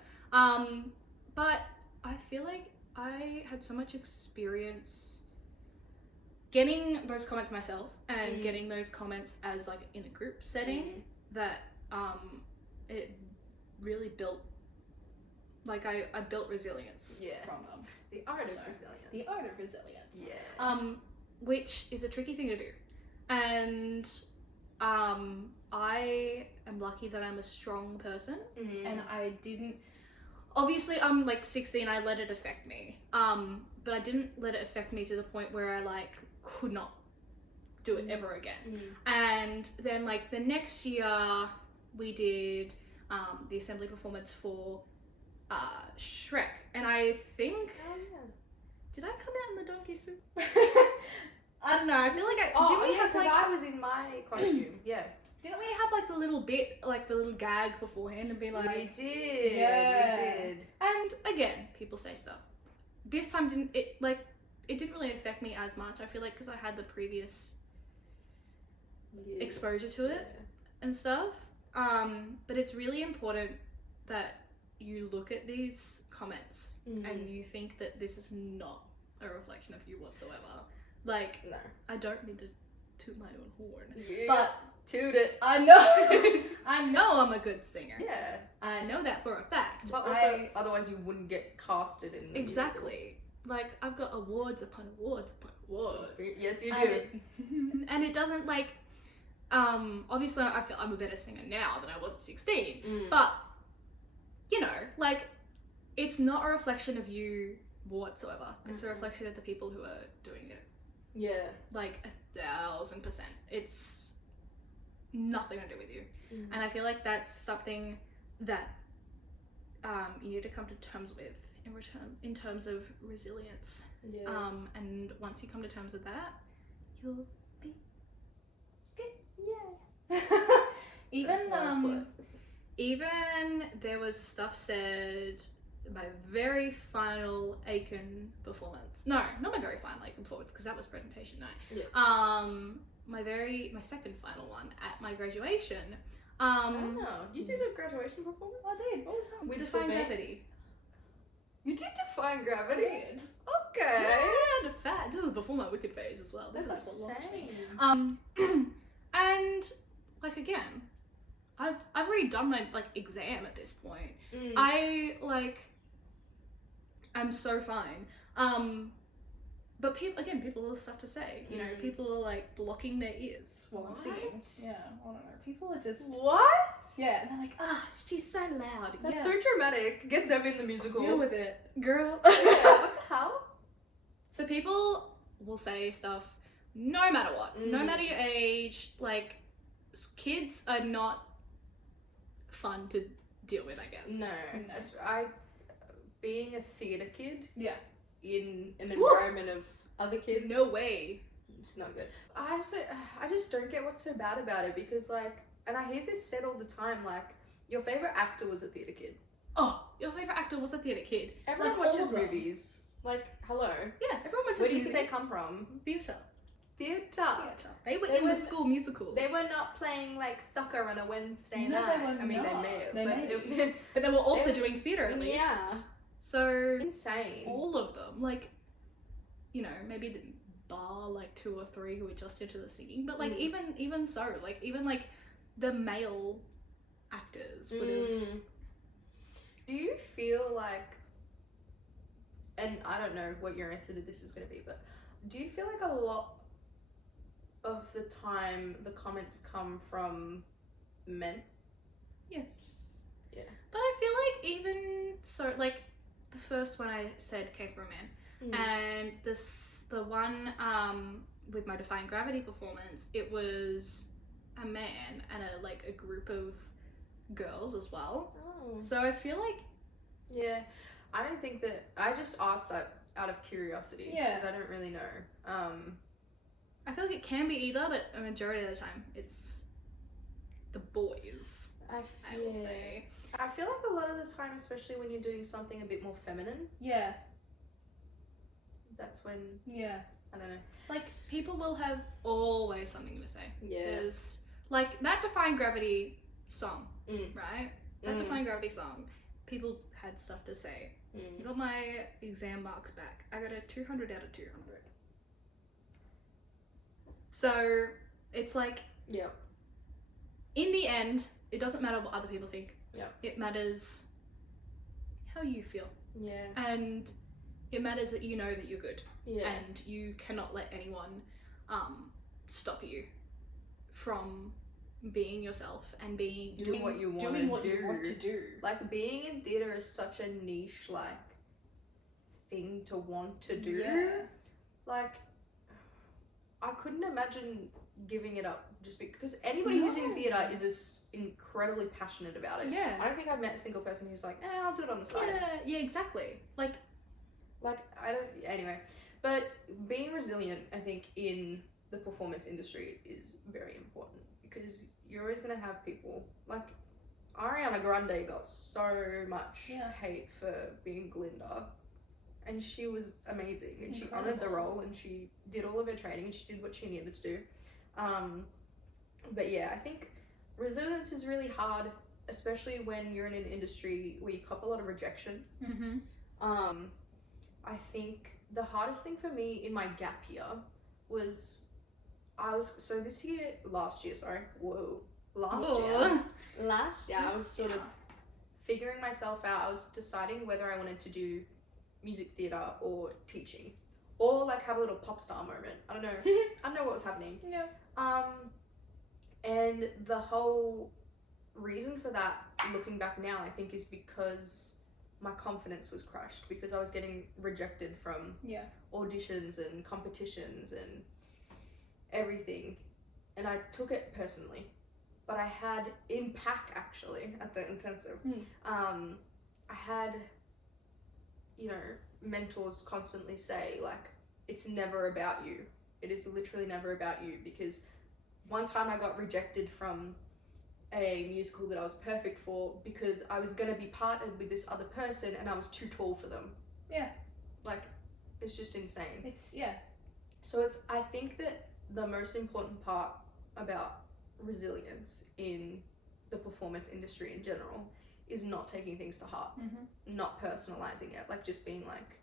But I feel like I had so much experience getting those comments myself and getting those comments as like in a group setting that it really built, like I built resilience from them. The art of resilience. The art of resilience. Yeah. Which is a tricky thing to do. And I am lucky that I'm a strong person, and I didn't. Obviously, I'm like 16. I let it affect me, but I didn't let it affect me to the point where I like could not do it ever again. And then like the next year, we did the assembly performance for Shrek, and I think did I come out in the donkey suit? I don't know. I feel like because I was in my costume. Yeah. Didn't we have like the little bit, like the little gag beforehand and be like... We did. Yeah. We did. And again, people say stuff. This time it didn't really affect me as much. I feel like because I had the previous exposure to it and stuff. But it's really important that you look at these comments and you think that this is not a reflection of you whatsoever. Like, no. I don't mean to toot my own horn, Yeah. but toot it. I know I'm a good singer. Yeah. I know that for a fact. But also, otherwise you wouldn't get casted in the exactly. Like, I've got awards upon awards upon awards. Yes, you do. And it doesn't, like, obviously I feel I'm a better singer now than I was at 16. But, you know, like, it's not a reflection of you whatsoever. It's a reflection of the people who are doing it. Yeah. Like, 1,000%. It's nothing to do with you. And I feel like that's something that you need to come to terms with in terms of resilience. Yeah. And once you come to terms with that, you'll be Yeah. Even there was stuff said my very final Aiken performance. No, not my very final Aiken performance because that was presentation night. Yeah. My second final one at my graduation. You did a graduation performance? I did. What was that? With Define the band? Gravity. You did Define Gravity? Okay. Yeah, this is before my Wicked phase as well. This That's is like what launched insane. me. And like again, I've already done my like exam at this point. I'm so fine. But people have stuff to say. You know, people are like blocking their ears while I'm singing. Yeah, I don't know. People are just What? yeah, and they're like, she's so loud. That's so dramatic. Get them in the musical. Deal with it, girl. Yeah, what the hell? So people will say stuff no matter what, no matter your age. Like, kids are not fun to deal with, I guess. No. Being a theatre kid. Yeah. In an environment of other kids. No way. It's not good. I just don't get what's so bad about it because like, and I hear this said all the time, like, your favourite actor was a theatre kid. Oh, your favourite actor was a theatre kid. Everyone like, watches movies. Like, hello. Yeah, everyone watches movies. Where do you think they come from? Theatre. They were in the school musicals. They were not playing like soccer on a Wednesday night. I mean, they may have. But they were also doing theatre at least. Yeah. So insane. All of them, like, you know, maybe the bar like 2 or 3 who were just into the singing, but like even so, like even like the male actors would have. Do you feel like, and I don't know what your answer to this is going to be, but do you feel like a lot of the time the comments come from men? Yes. Yeah. But I feel like even so, like the first one I said came from a man, and the one with my Defying Gravity performance, it was a man and a group of girls as well. Oh. So I feel like I don't think that, I just asked that out of curiosity because I don't really know. I feel like it can be either, but a majority of the time it's the boys. I will say. I feel like a lot of the time, especially when you're doing something a bit more feminine. Yeah. That's when. Yeah. I don't know. Like, people will have always something to say. Yeah. There's, like, that Defying Gravity song, right? That Defying Gravity song, people had stuff to say. I got my exam marks back. I got a 200 out of 200. So, it's like... Yeah. In the end, it doesn't matter what other people think. Yeah. It matters how you feel. Yeah. And it matters that you know that you're good. Yeah. And you cannot let anyone stop you from being yourself and doing what you want to do. Like, being in theatre is such a niche, like, thing to want to do. Yeah. Like, I couldn't imagine giving it up just because anybody who's in theatre is incredibly passionate about it. Yeah. I don't think I've met a single person who's like, I'll do it on the side. Yeah, exactly. Like, I don't, anyway. But being resilient, I think, in the performance industry is very important, because you're always going to have people, like, Ariana Grande got so much hate for being Glinda, and she was amazing, and she honored the role, and she did all of her training, and she did what she needed to do. But yeah, I think resilience is really hard, especially when you're in an industry where you cop a lot of rejection. I think the hardest thing for me in my gap year was, last year, I was sort of figuring myself out. I was deciding whether I wanted to do music theatre or teaching, or like have a little pop star moment. I don't know. I don't know what was happening. Yeah. And the whole reason for that, looking back now, I think is because my confidence was crushed, because I was getting rejected from auditions and competitions and everything, and I took it personally. But I had, in PAC actually, at the intensive, I had, mentors constantly say, like, it's never about you. It is literally never about you, because one time I got rejected from a musical that I was perfect for, because I was going to be partnered with this other person and I was too tall for them. Yeah. Like, it's just insane. So I think that the most important part about resilience in the performance industry in general is not taking things to heart, not personalizing it, like just being like,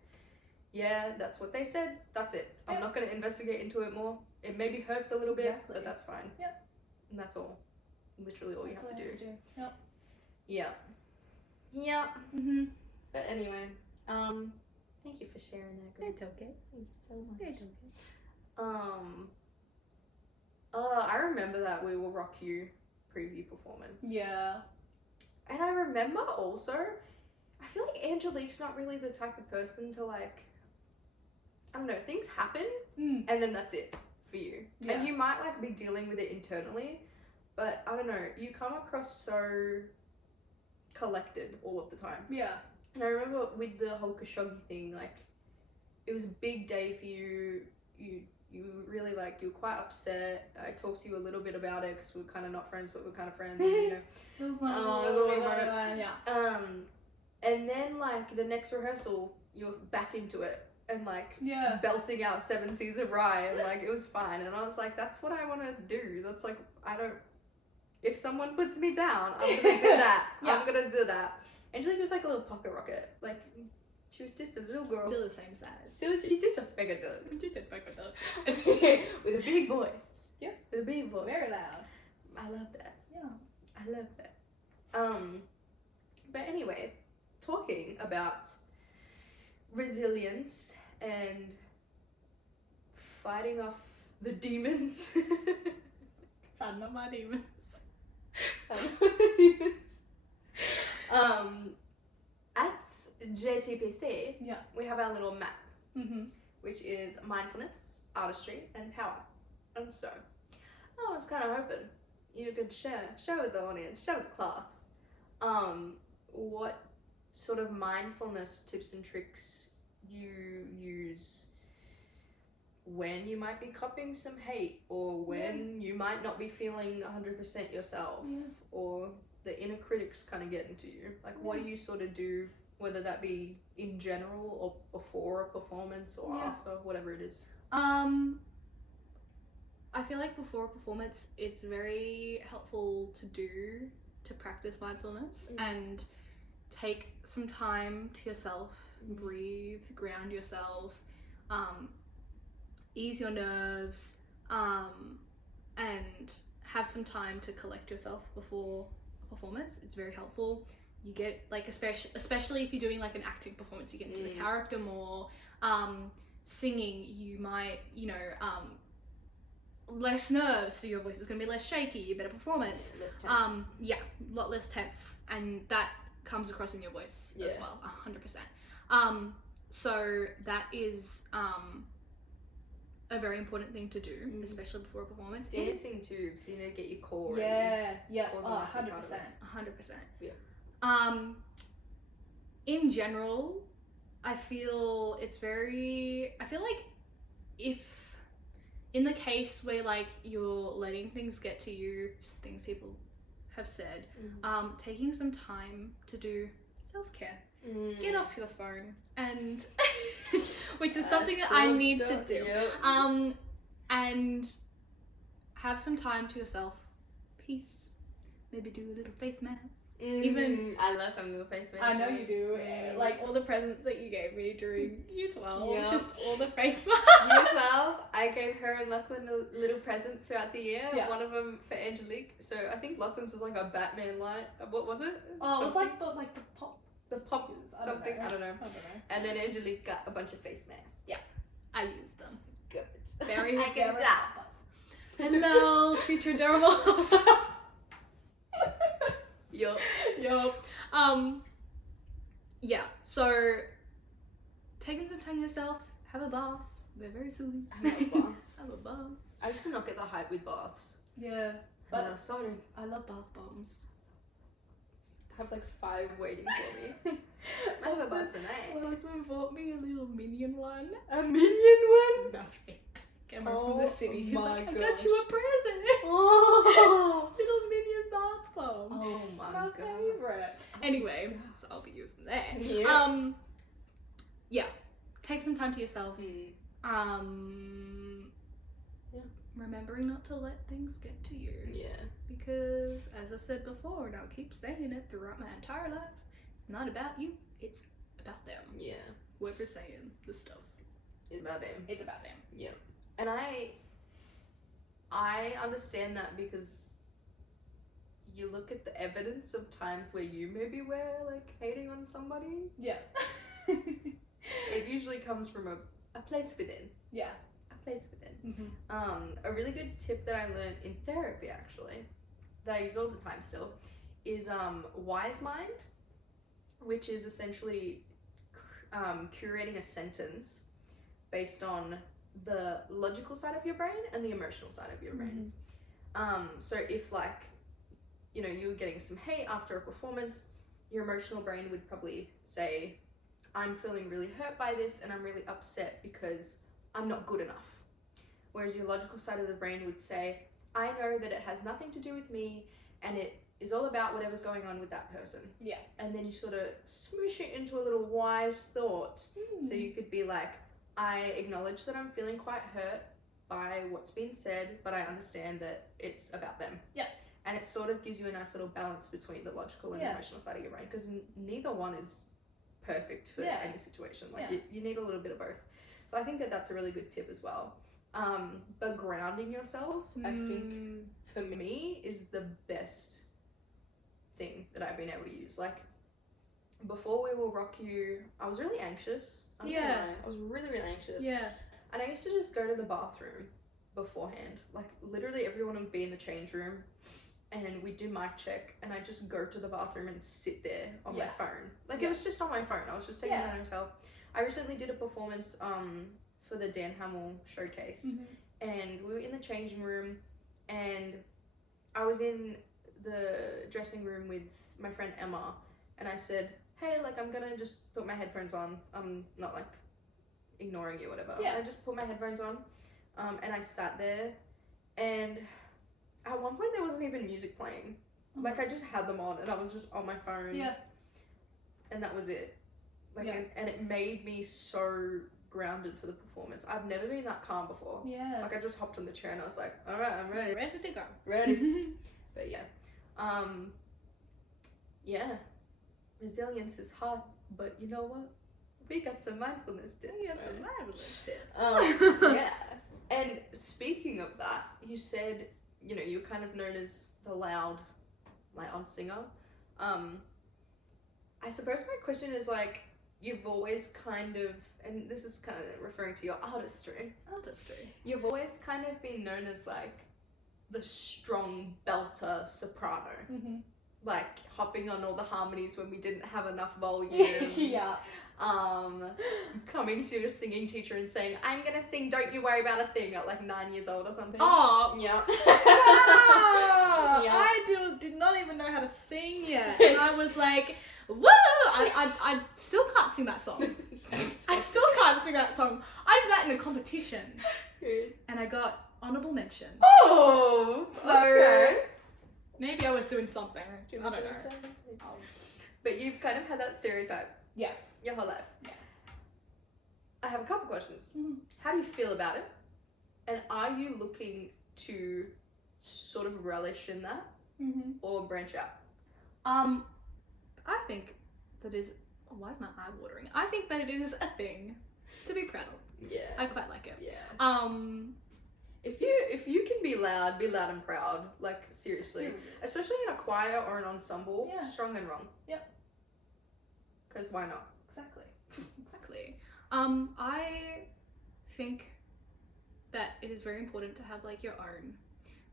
yeah, that's what they said, that's it. I'm not going to investigate into it more. It maybe hurts a little bit, but that's fine. And that's all. Literally all you have to do. Yeah. But anyway, thank you for sharing that. It's okay. Thank you so much. It's okay. I remember that We Will Rock You preview performance. Yeah. And I remember also, I feel like Angelique's not really the type of person to, like, I don't know, things happen and then that's it for you. Yeah. And you might, like, be dealing with it internally, but I don't know, you come across so collected all of the time. Yeah. And I remember with the whole Khashoggi thing, like, it was a big day for you. You really, like, you were quite upset. I talked to you a little bit about it because we were kind of not friends, but we're kind of friends, you know. It was a little moment. And then, like, the next rehearsal, you're back into it and, like, belting out 7 Seas of Rye, and, like, it was fine. And I was like, that's what I want to do. That's, like, if someone puts me down, I'm going to do that. I'm going to do that. Angelique was like a little pocket rocket. Like, she was just a little girl. Still the same size. Still, she did just bigger dog. With a big voice. Yeah. With a big voice. Very loud. I love that. Yeah. I love that. But anyway, talking about resilience and fighting off the demons. Fighting off my demons. At JTPC, we have our little M.A.P, which is Mindfulness, Artistry, and Power. And so, I was kind of hoping you could share with the audience, share with the class, what sort of mindfulness tips and tricks you use when you might be copying some hate, or when you might not be feeling 100% yourself, or the inner critics kind of get into you. Like, what do you sort of do, whether that be in general or before a performance or after, whatever it is? I feel like before a performance, it's very helpful to practice mindfulness and take some time to yourself, breathe, ground yourself, ease your nerves, and have some time to collect yourself before a performance. It's very helpful. You get, like, especially if you're doing like an acting performance, you get into the character more. Singing, you might, less nerves, so your voice is going to be less shaky, better performance. Less tense. A lot less tense, and that comes across in your voice as well, 100%. So that is a very important thing to do, especially before a performance. Dancing too, because you need to get your core ready. Yeah, Core's a oh, massive 100%, part of it. 100%. Yeah. In general, I feel like if, in the case where like you're letting things get to you, things people have said, taking some time to do self-care. Get off your phone, and which is something that I need to do. And have some time to yourself. Peace. Maybe do a little face mask. Even I love having a little face mask. I know you do. Like all the presents that you gave me during Year 12, just all the face masks. Year 12, I gave her and Lachlan little presents throughout the year. Yeah. One of them for Angelique. So I think Lachlan's was like a Batman light. What was it? Oh, it was like the pop. The pop something. I don't know. And then Angelique got a bunch of face masks. Yeah. I used them. Good. Very. I can tell. Hello, future dermals. Yup. Yeah, so taking some time to yourself, have a bath. They're very soothing. Have baths. Have a bath. I used to not get the hype with baths. Yeah, But I started. I love bath bombs. I have like 5 waiting for me. I have a bath tonight. Lachlan bought me a little minion one. A minion one? Nothing. Came over from the city. He's like, I got gosh. you a present. Oh, Little minion bath bomb. oh It's my my god. favorite. Anyway, so I'll be using that. Yeah. Yeah. Take some time to yourself. Yeah. Remembering not to let things get to you. Yeah. Because, as I said before, and I'll keep saying it throughout my entire life, it's not about you, it's about them. Yeah. Whoever's saying the stuff. It's about them. It's about them. Yeah. And I understand that because you look at the evidence of times where you maybe were like hating on somebody. Yeah. It usually comes from a place within. Yeah. A place within. A really good tip that I learned in therapy actually, that I use all the time still, is wise mind, which is essentially curating a sentence based on the logical side of your brain and the emotional side of your brain. So if like, you know, you were getting some hate after a performance, your emotional brain would probably say, I'm feeling really hurt by this and I'm really upset because I'm not good enough. Whereas your logical side of the brain would say, I know that it has nothing to do with me and it is all about whatever's going on with that person. Yeah. And then you sort of smoosh it into a little wise thought. So you could be like, I acknowledge that I'm feeling quite hurt by what's been said, but I understand that it's about them. Yeah. And it sort of gives you a nice little balance between the logical and the emotional side of your brain, because neither one is perfect for any situation. Like you need a little bit of both. So I think that that's a really good tip as well. But grounding yourself, I think for me is the best thing that I've been able to use. Like before We Will Rock You, I was really anxious. I was really anxious. Yeah. And I used to just go to the bathroom beforehand. Like literally everyone would be in the change room and we'd do mic check and I'd just go to the bathroom and sit there on my phone. Like it was just on my phone. I was just taking it on myself. I recently did a performance for the Dan Hamill showcase and we were in the changing room and I was in the dressing room with my friend Emma and I said, hey, like I'm gonna just put my headphones on. I'm not like ignoring you or whatever. I just put my headphones on and I sat there and at one point there wasn't even music playing. Like I just had them on and I was just on my phone. Yeah. And that was it. Like and it made me so grounded for the performance. I've never been that calm before. Yeah. Like I just hopped on the chair and I was like, all right, I'm ready. Ready to go. Ready. But yeah. Yeah. Resilience is hard, but you know what? We got some mindfulness tips. Yeah. And speaking of that, you said, you know, you're kind of known as the loud singer. I suppose my question is like, you've always kind of, and this is kind of referring to your artistry. You've always kind of been known as like the strong belter soprano. Like hopping on all the harmonies when we didn't have enough volume. coming to a singing teacher and saying, I'm gonna sing Don't You Worry About a Thing at like 9 years old or something. Oh. Yeah. Yeah. I did not even know how to sing yet. And I was like, woo! I still can't sing that song. I still can't sing that song. I did that in a competition. Good. And I got honourable mention. Oh! So, okay. maybe I was doing something. I don't know. But you've kind of had that stereotype Yes. your whole life. Yes. I have a couple questions. Mm. How do you feel about it? And are you looking to sort of relish in that Mm-hmm. or branch out? I think that is... Oh, why is my eye watering? I think that it is a thing to be proud of. Yeah. I quite like it. Yeah. If you can be loud and proud. Like, seriously. Especially in a choir or an ensemble. Yeah. Strong and wrong. Yep. Because why not? Exactly. Exactly. I think that it is very important to have like your own,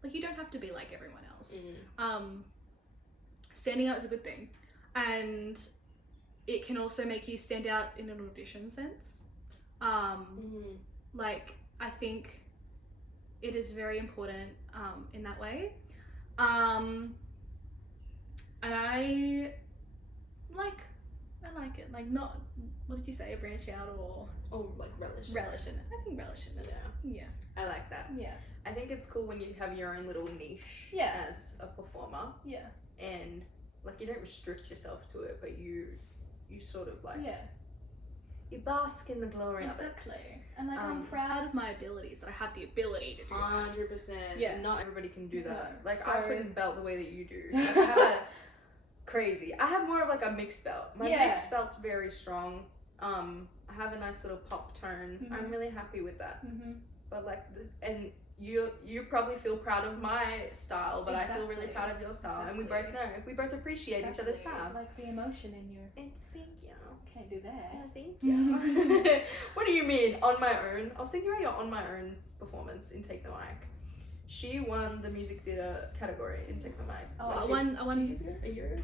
like you don't have to be like everyone else. Standing out is a good thing, and it can also make you stand out in an audition sense. Like I think it is very important in that way, and I like it. Like not, what did you say? Branch out or like relish. relish in it. I think relish in it. Yeah. I like that. Yeah. I think it's cool when you have your own little niche as a performer. Yeah. And like you don't restrict yourself to it, but you sort of like you bask in the glory of it. Exactly. And like I'm proud of my abilities, that I have the ability to do that. 100%. Yeah. Not everybody can do that. No. Like So- I couldn't belt the way that you do. Like, I have a crazy. I have more of like a mixed belt. My mixed belt's very strong. I have a nice little pop tone. Mhm. I'm really happy with that. Mm-hmm. But like, and you probably feel proud of my style, but I feel really Exactly. proud of your style, and we Exactly. both know, we both appreciate each other's style. Like the emotion in your... Thank you. Can't do that. Yeah, thank you. What do you mean, on my own? I was thinking about your on my own performance in Take the Mic. She won the music theatre category in Take the Mic. Oh, like I won 2 years ago? A year ago?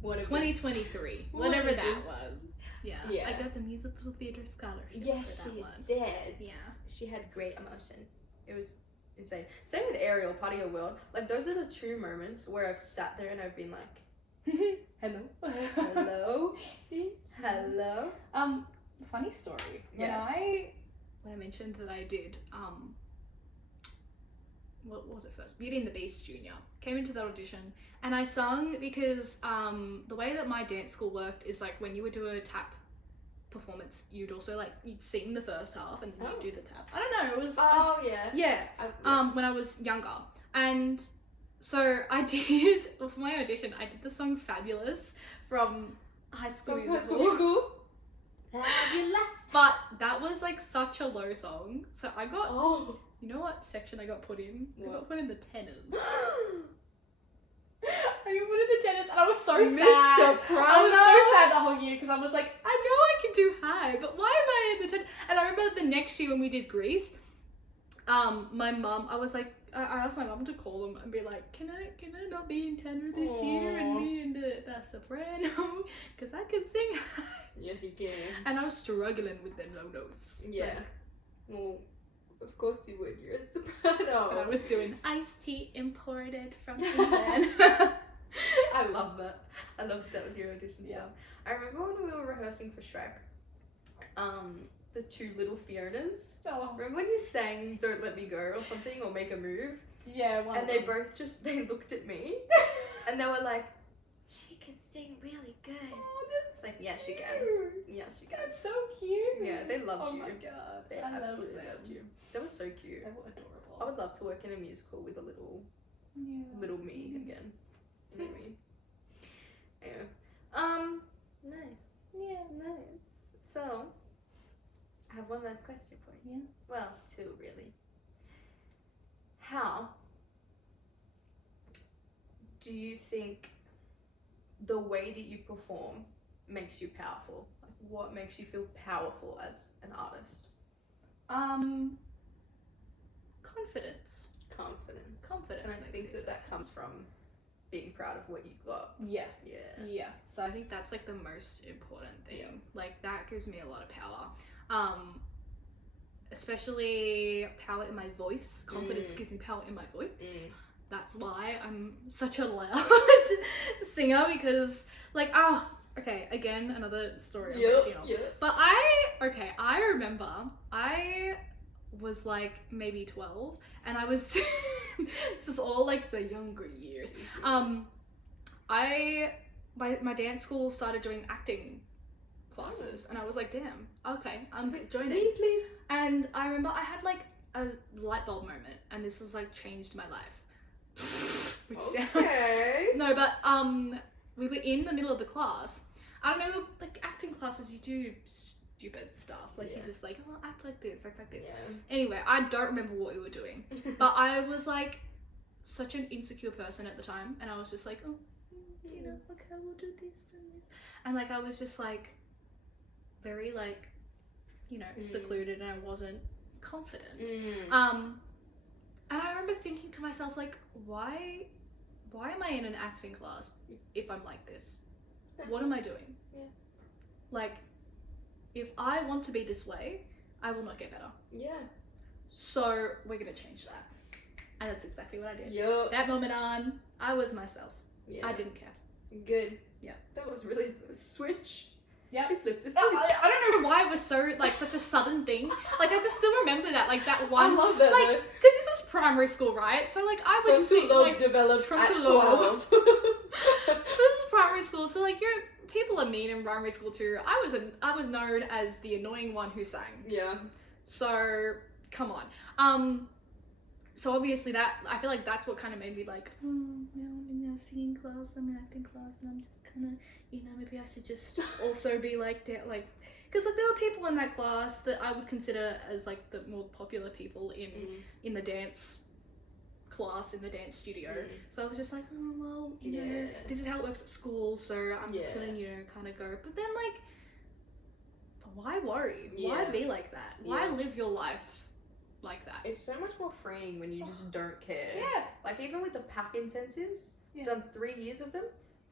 Whatever. 2023. Whatever. Whatever that was. Yeah. Yeah. I got the musical theatre scholarship Yes, for that she one. did. Yeah. She had great emotion. It was insane. Same with Ariel, Part of Your World. Like, those are the 2 moments where I've sat there and I've been like, Hello. hello? Hello? Funny story. Yeah. When I mentioned that I did what was it first? Beauty and the Beast Junior. Came into that audition and I sung because the way that my dance school worked is like when you would do a tap performance, you'd also like you'd sing the first half and then you'd do the tap. I don't know, it was when I was younger. And so I did for my audition I did the song Fabulous from High School Musical. Fabulous. But that was like such a low song. So I got you know what section I got put in? I got put in the tenors. I got put in the tenors and I was so sad. I was so sad the whole year because I was like, I know I can do high, but why am I in the tenor? And I remember the next year when we did Grease, my mum, I was like, I asked my mum to call them and be like, can I not be in tenor this year and be in the soprano? Because I can sing high. Yes, you can. And I was struggling with them low notes. Yeah. Like, Well, of course you would. You're a soprano. but I was doing iced tea imported from England. I love that. I love that was your audition song. I remember when we were rehearsing for Shrek, the 2 little Fionas. Remember when you sang Don't Let Me Go or something, or Make a Move? Yeah, And they both just, they looked at me and they were like, she can sing really good. It's like, yeah, she can. Yeah, she can. That's so cute. Yeah, they loved you. Oh my god. They absolutely loved you. That was so cute. They were adorable. I would love to work in a musical with a little me again. You know what I mean? Anyway. Nice. Yeah, nice. So, I have one last question for you. Yeah. Well, 2 really. How do you think the way that you perform makes you powerful? Like, what makes you feel powerful as an artist? Confidence. Confidence. Confidence And I makes think me that comes from being proud of what you got. Yeah. Yeah. Yeah. So I think that's like the most important thing. Yeah. Like that gives me a lot of power. Especially power in my voice. Confidence gives me power in my voice. That's why I'm such a loud singer, because like, okay, again, another story I'm reaching off. But I remember I was like maybe 12 and I was this is all like the younger years. My dance school started doing acting classes and I was like, damn, okay, I'm joining. Me, please. And I remember I had like a light bulb moment and this has like changed my life. Which Okay. no, but we were in the middle of the class. I don't know, like acting classes, you do stupid stuff. Like you just like, oh, act like this, act like this. Yeah. Anyway, I don't remember what we were doing, but I was like such an insecure person at the time, and I was just like, oh, you know, okay, we'll do this and this, and like I was just like very like, you know, secluded, and I wasn't confident. And I remember thinking to myself, like, why am I in an acting class if I'm like this? What am I doing? Yeah. Like, if I want to be this way, I will not get better. Yeah. So we're gonna change that. And that's exactly what I did. Yup. That moment on, I was myself. Yeah. I didn't care. Good. Yeah. That was really a switch. Yeah. She flipped a switch. I don't know why it was so, like, such a sudden thing. Like, I just still remember that one. I love that, like, though. because this is primary school, right? So, like, I would Frontal sing, lobe like, developed frontal at lobe. 12. This is primary school, so, like, people are mean in primary school, too. I was known as the annoying one who sang. Yeah. So, come on. So obviously I feel like that's what kind of made me like, oh, now I'm in a singing class, I'm in acting class, and I'm just kind of, you know, maybe I should just also be like, because like there were people in that class that I would consider as like the more popular people in the dance class, in the dance studio. So I was just like, oh, well, you know, this is how it works at school, so I'm just gonna, you know, kind of go. But then like, why worry? Why be like that? Why live your life like that? It's so much more freeing when you just don't care. Yeah. Like even with the PAC intensives, done 3 years of them.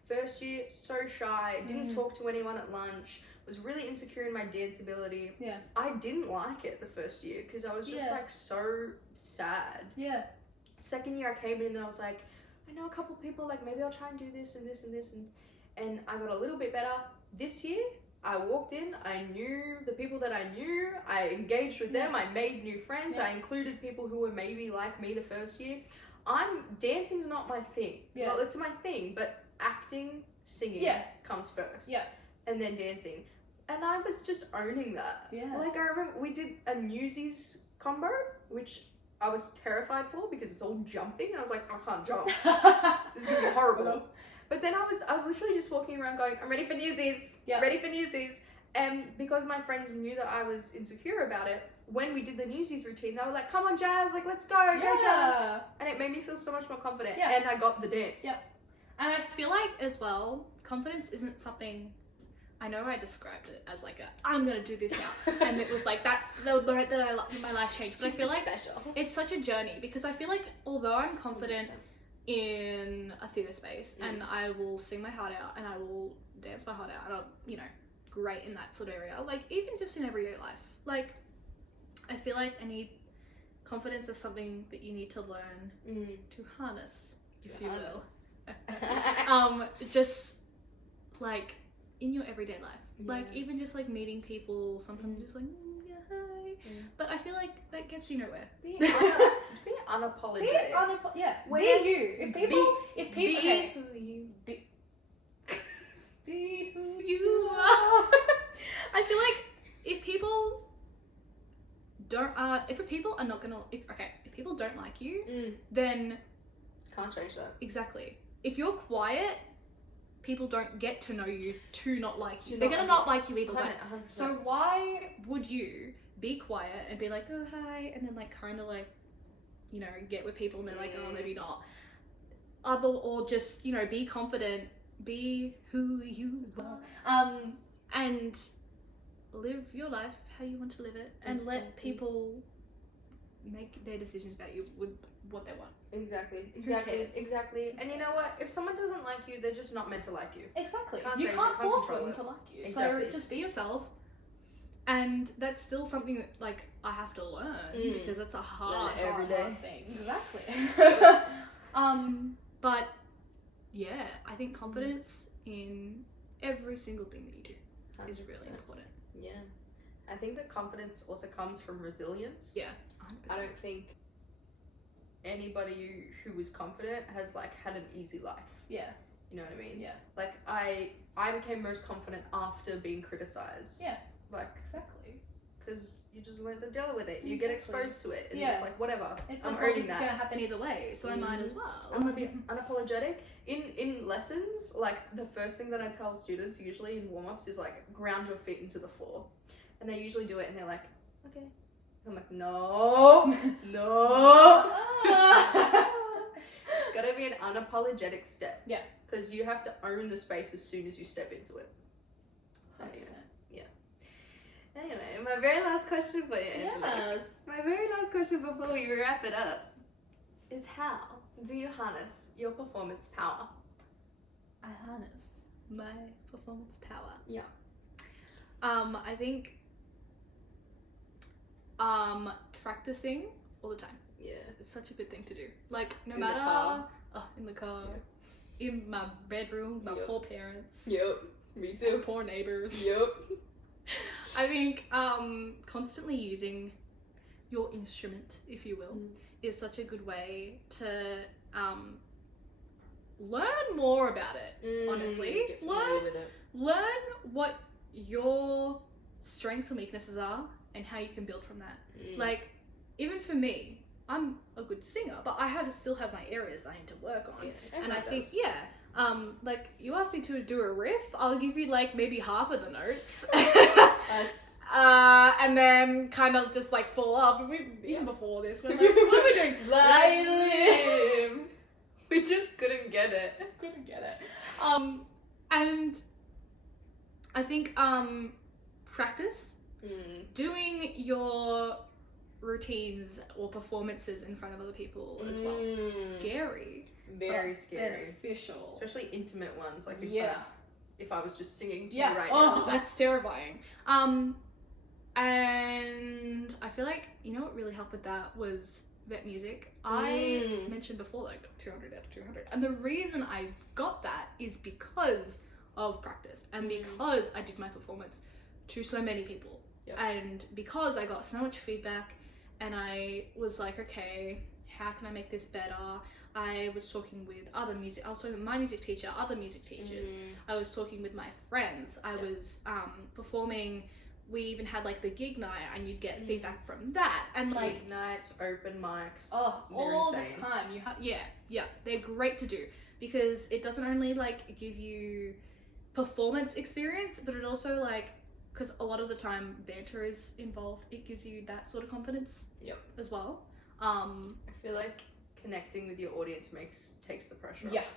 First year, so shy, didn't talk to anyone at lunch, was really insecure in my dance ability. Yeah. I didn't like it the first year because I was just like so sad. Yeah. Second year I came in and I was like, I know a couple people, like maybe I'll try and do this and this and this, and I got a little bit better. This year I walked in, I knew the people that I knew, I engaged with them, I made new friends, I included people who were maybe like me the first year. Dancing's not my thing. Yeah. Well, it's my thing, but acting, singing comes first. Yeah. And then dancing. And I was just owning that. Yeah. Like I remember we did a Newsies combo, which I was terrified for because it's all jumping, and I was like, I can't jump. This is gonna be horrible. But then I was literally just walking around going, I'm ready for Newsies. Ready for Newsies. And because my friends knew that I was insecure about it, when we did the Newsies routine, they were like, come on, Jas, like, let's go, go, Jas. And it made me feel so much more confident. Yeah. And I got the dance. Yeah. And I feel like, as well, confidence isn't something, I know I described it as like I'm going to do this now. And it was like, that's the moment that my life changed. But I feel like it's such a journey, because I feel like although I'm confident 100%. In a theatre space, and I will sing my heart out, and I will dance my heart out, and I'm, you know, great in that sort of area, like even just in everyday life, like I feel like confidence is something that you need to learn to harness, if you will. Just like in your everyday life, like even just like meeting people, sometimes just like yeah, hi. But I feel like that gets you nowhere. Be unapologetic. Be you. If people be who you be who you are. I feel like if people don't like you, then can't change that. Exactly. If you're quiet, people don't get to know you to not like you. They're gonna not like you either way. 100%. So why would you be quiet and be like, oh hi, and then like kind of like, you know, get with people and they're like, oh maybe not. Or just, you know, be confident, be who you are, and live your life how you want to live it, and let people make their decisions about you with what they want. Exactly. And you know what? If someone doesn't like you, they're just not meant to like you. Exactly. Can't You change can't it, can't force control them it. to like you. Exactly. So just be yourself. And that's still something that, like, I have to learn because it's a hard thing. Exactly. But yeah, I think confidence in every single thing that you do is really important. Yeah. I think that confidence also comes from resilience. Yeah, 100%. I don't think anybody who is confident has like had an easy life. Yeah. You know what I mean? Yeah. Like I became most confident after being criticized. Yeah. Like Exactly. because you just learn to deal with it. You get exposed to it, and it's like whatever. I'm like, earning this that. is gonna happen either way, so I might as well. I'm gonna be unapologetic in lessons. Like the first thing that I tell students usually in warm-ups is like ground your feet into the floor, and they usually do it, and they're like, okay. I'm like, no. It's gotta be an unapologetic step. Yeah. Because you have to own the space as soon as you step into it. So, 100%. yeah. Anyway, my very last question for you, Angelique. Yes. My very last question before we wrap it up is how do you harness your performance power? I harness my performance power. Yeah. I think practicing all the time. Yeah. It's such a good thing to do. Like, no In matter... the car. Oh, in the car. Yeah. In my bedroom, my poor parents. Yep. Me My poor neighbours. Yep. I think constantly using your instrument, if you will, is such a good way to learn more about it, honestly. Get familiar with it. Learn what your strengths and weaknesses are and how you can build from that. Like, even for me, I'm a good singer, but I still have my areas that I need to work on. Yeah, and I think, like, you asked me to do a riff, I'll give you, like, maybe half of the notes. And then kind of just, like, fall off. Even before this, we're like, what are we doing? Live. We just couldn't get it. And I think, practice, doing your routines or performances in front of other people as well. Scary. Very scary. Beneficial. Especially intimate ones. Like if I was just singing to you right now. Oh, now. that's terrifying. And I feel like, you know what really helped with that was vet music. I mentioned before that I got 200 out of 200. And the reason I got that is because of practice and because I did my performance to so many people. Yep. And because I got so much feedback and I was like, okay, how can I make this better? I was talking with I was talking with my music teacher, other music teachers. I was talking with my friends. I was performing. We even had like the gig night and you'd get feedback from that. And like gig nights, open mics. Oh, all the time. They're great to do because it doesn't only like give you performance experience, but it also like, because a lot of the time banter is involved, it gives you that sort of confidence as well. I feel like connecting with your audience takes the pressure off.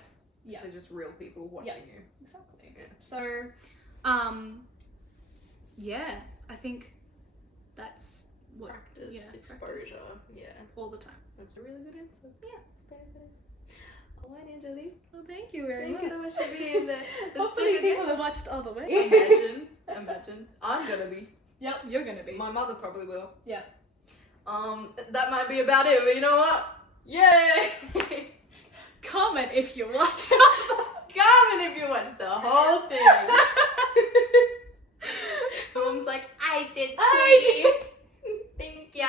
Yeah. So just real people watching you. Exactly. Yeah. So, I think that's what Practice, exposure. Practice. Yeah. All the time. That's a really good answer. Yeah. It's a very good answer. Alright, Angelique. Well, thank you very much. Thank you so much for being there. Hopefully people have watched all the way. Imagine. I'm gonna be. Yep, you're gonna be. My mother probably will. Yeah. That might be about it, but you know what? Yay! Comment if you watched. Comment if you watched the whole thing. Mom's like, I did see. Thank you.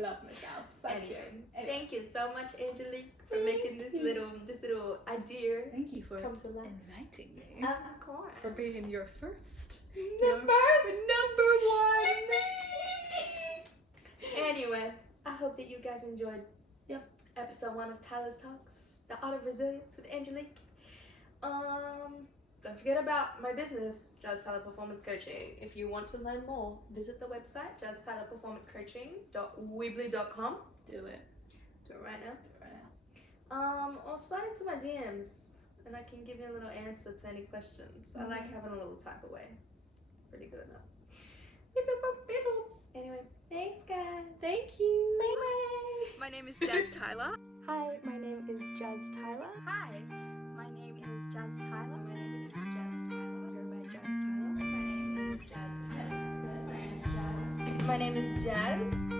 Love myself. Anyway, thank you so much, Angelique, for making this little idea Thank you for come to life. inviting me. Of course. For being your first. Number one. Anyway, I hope that you guys enjoyed episode 1 of Tyler's Talks, The Art of Resilience with Angelique. Don't forget about my business, Jas Tylah Performance Coaching. If you want to learn more, visit the website, jastylahperformancecoaching.weebly.com. Do it. Do it right now. Or slide into my DMs and I can give you a little answer to any questions. I like having a little type of way. Pretty good enough. Anyway, thanks guys. Thank you. Bye. My name is Jas Tylah. Hi, my name is Jas Tylah. Hi, my name is Jas Tylah. My name is Jas Tylah. Go by Jas Tylah. My name is Jas Tylah. My name is Jas.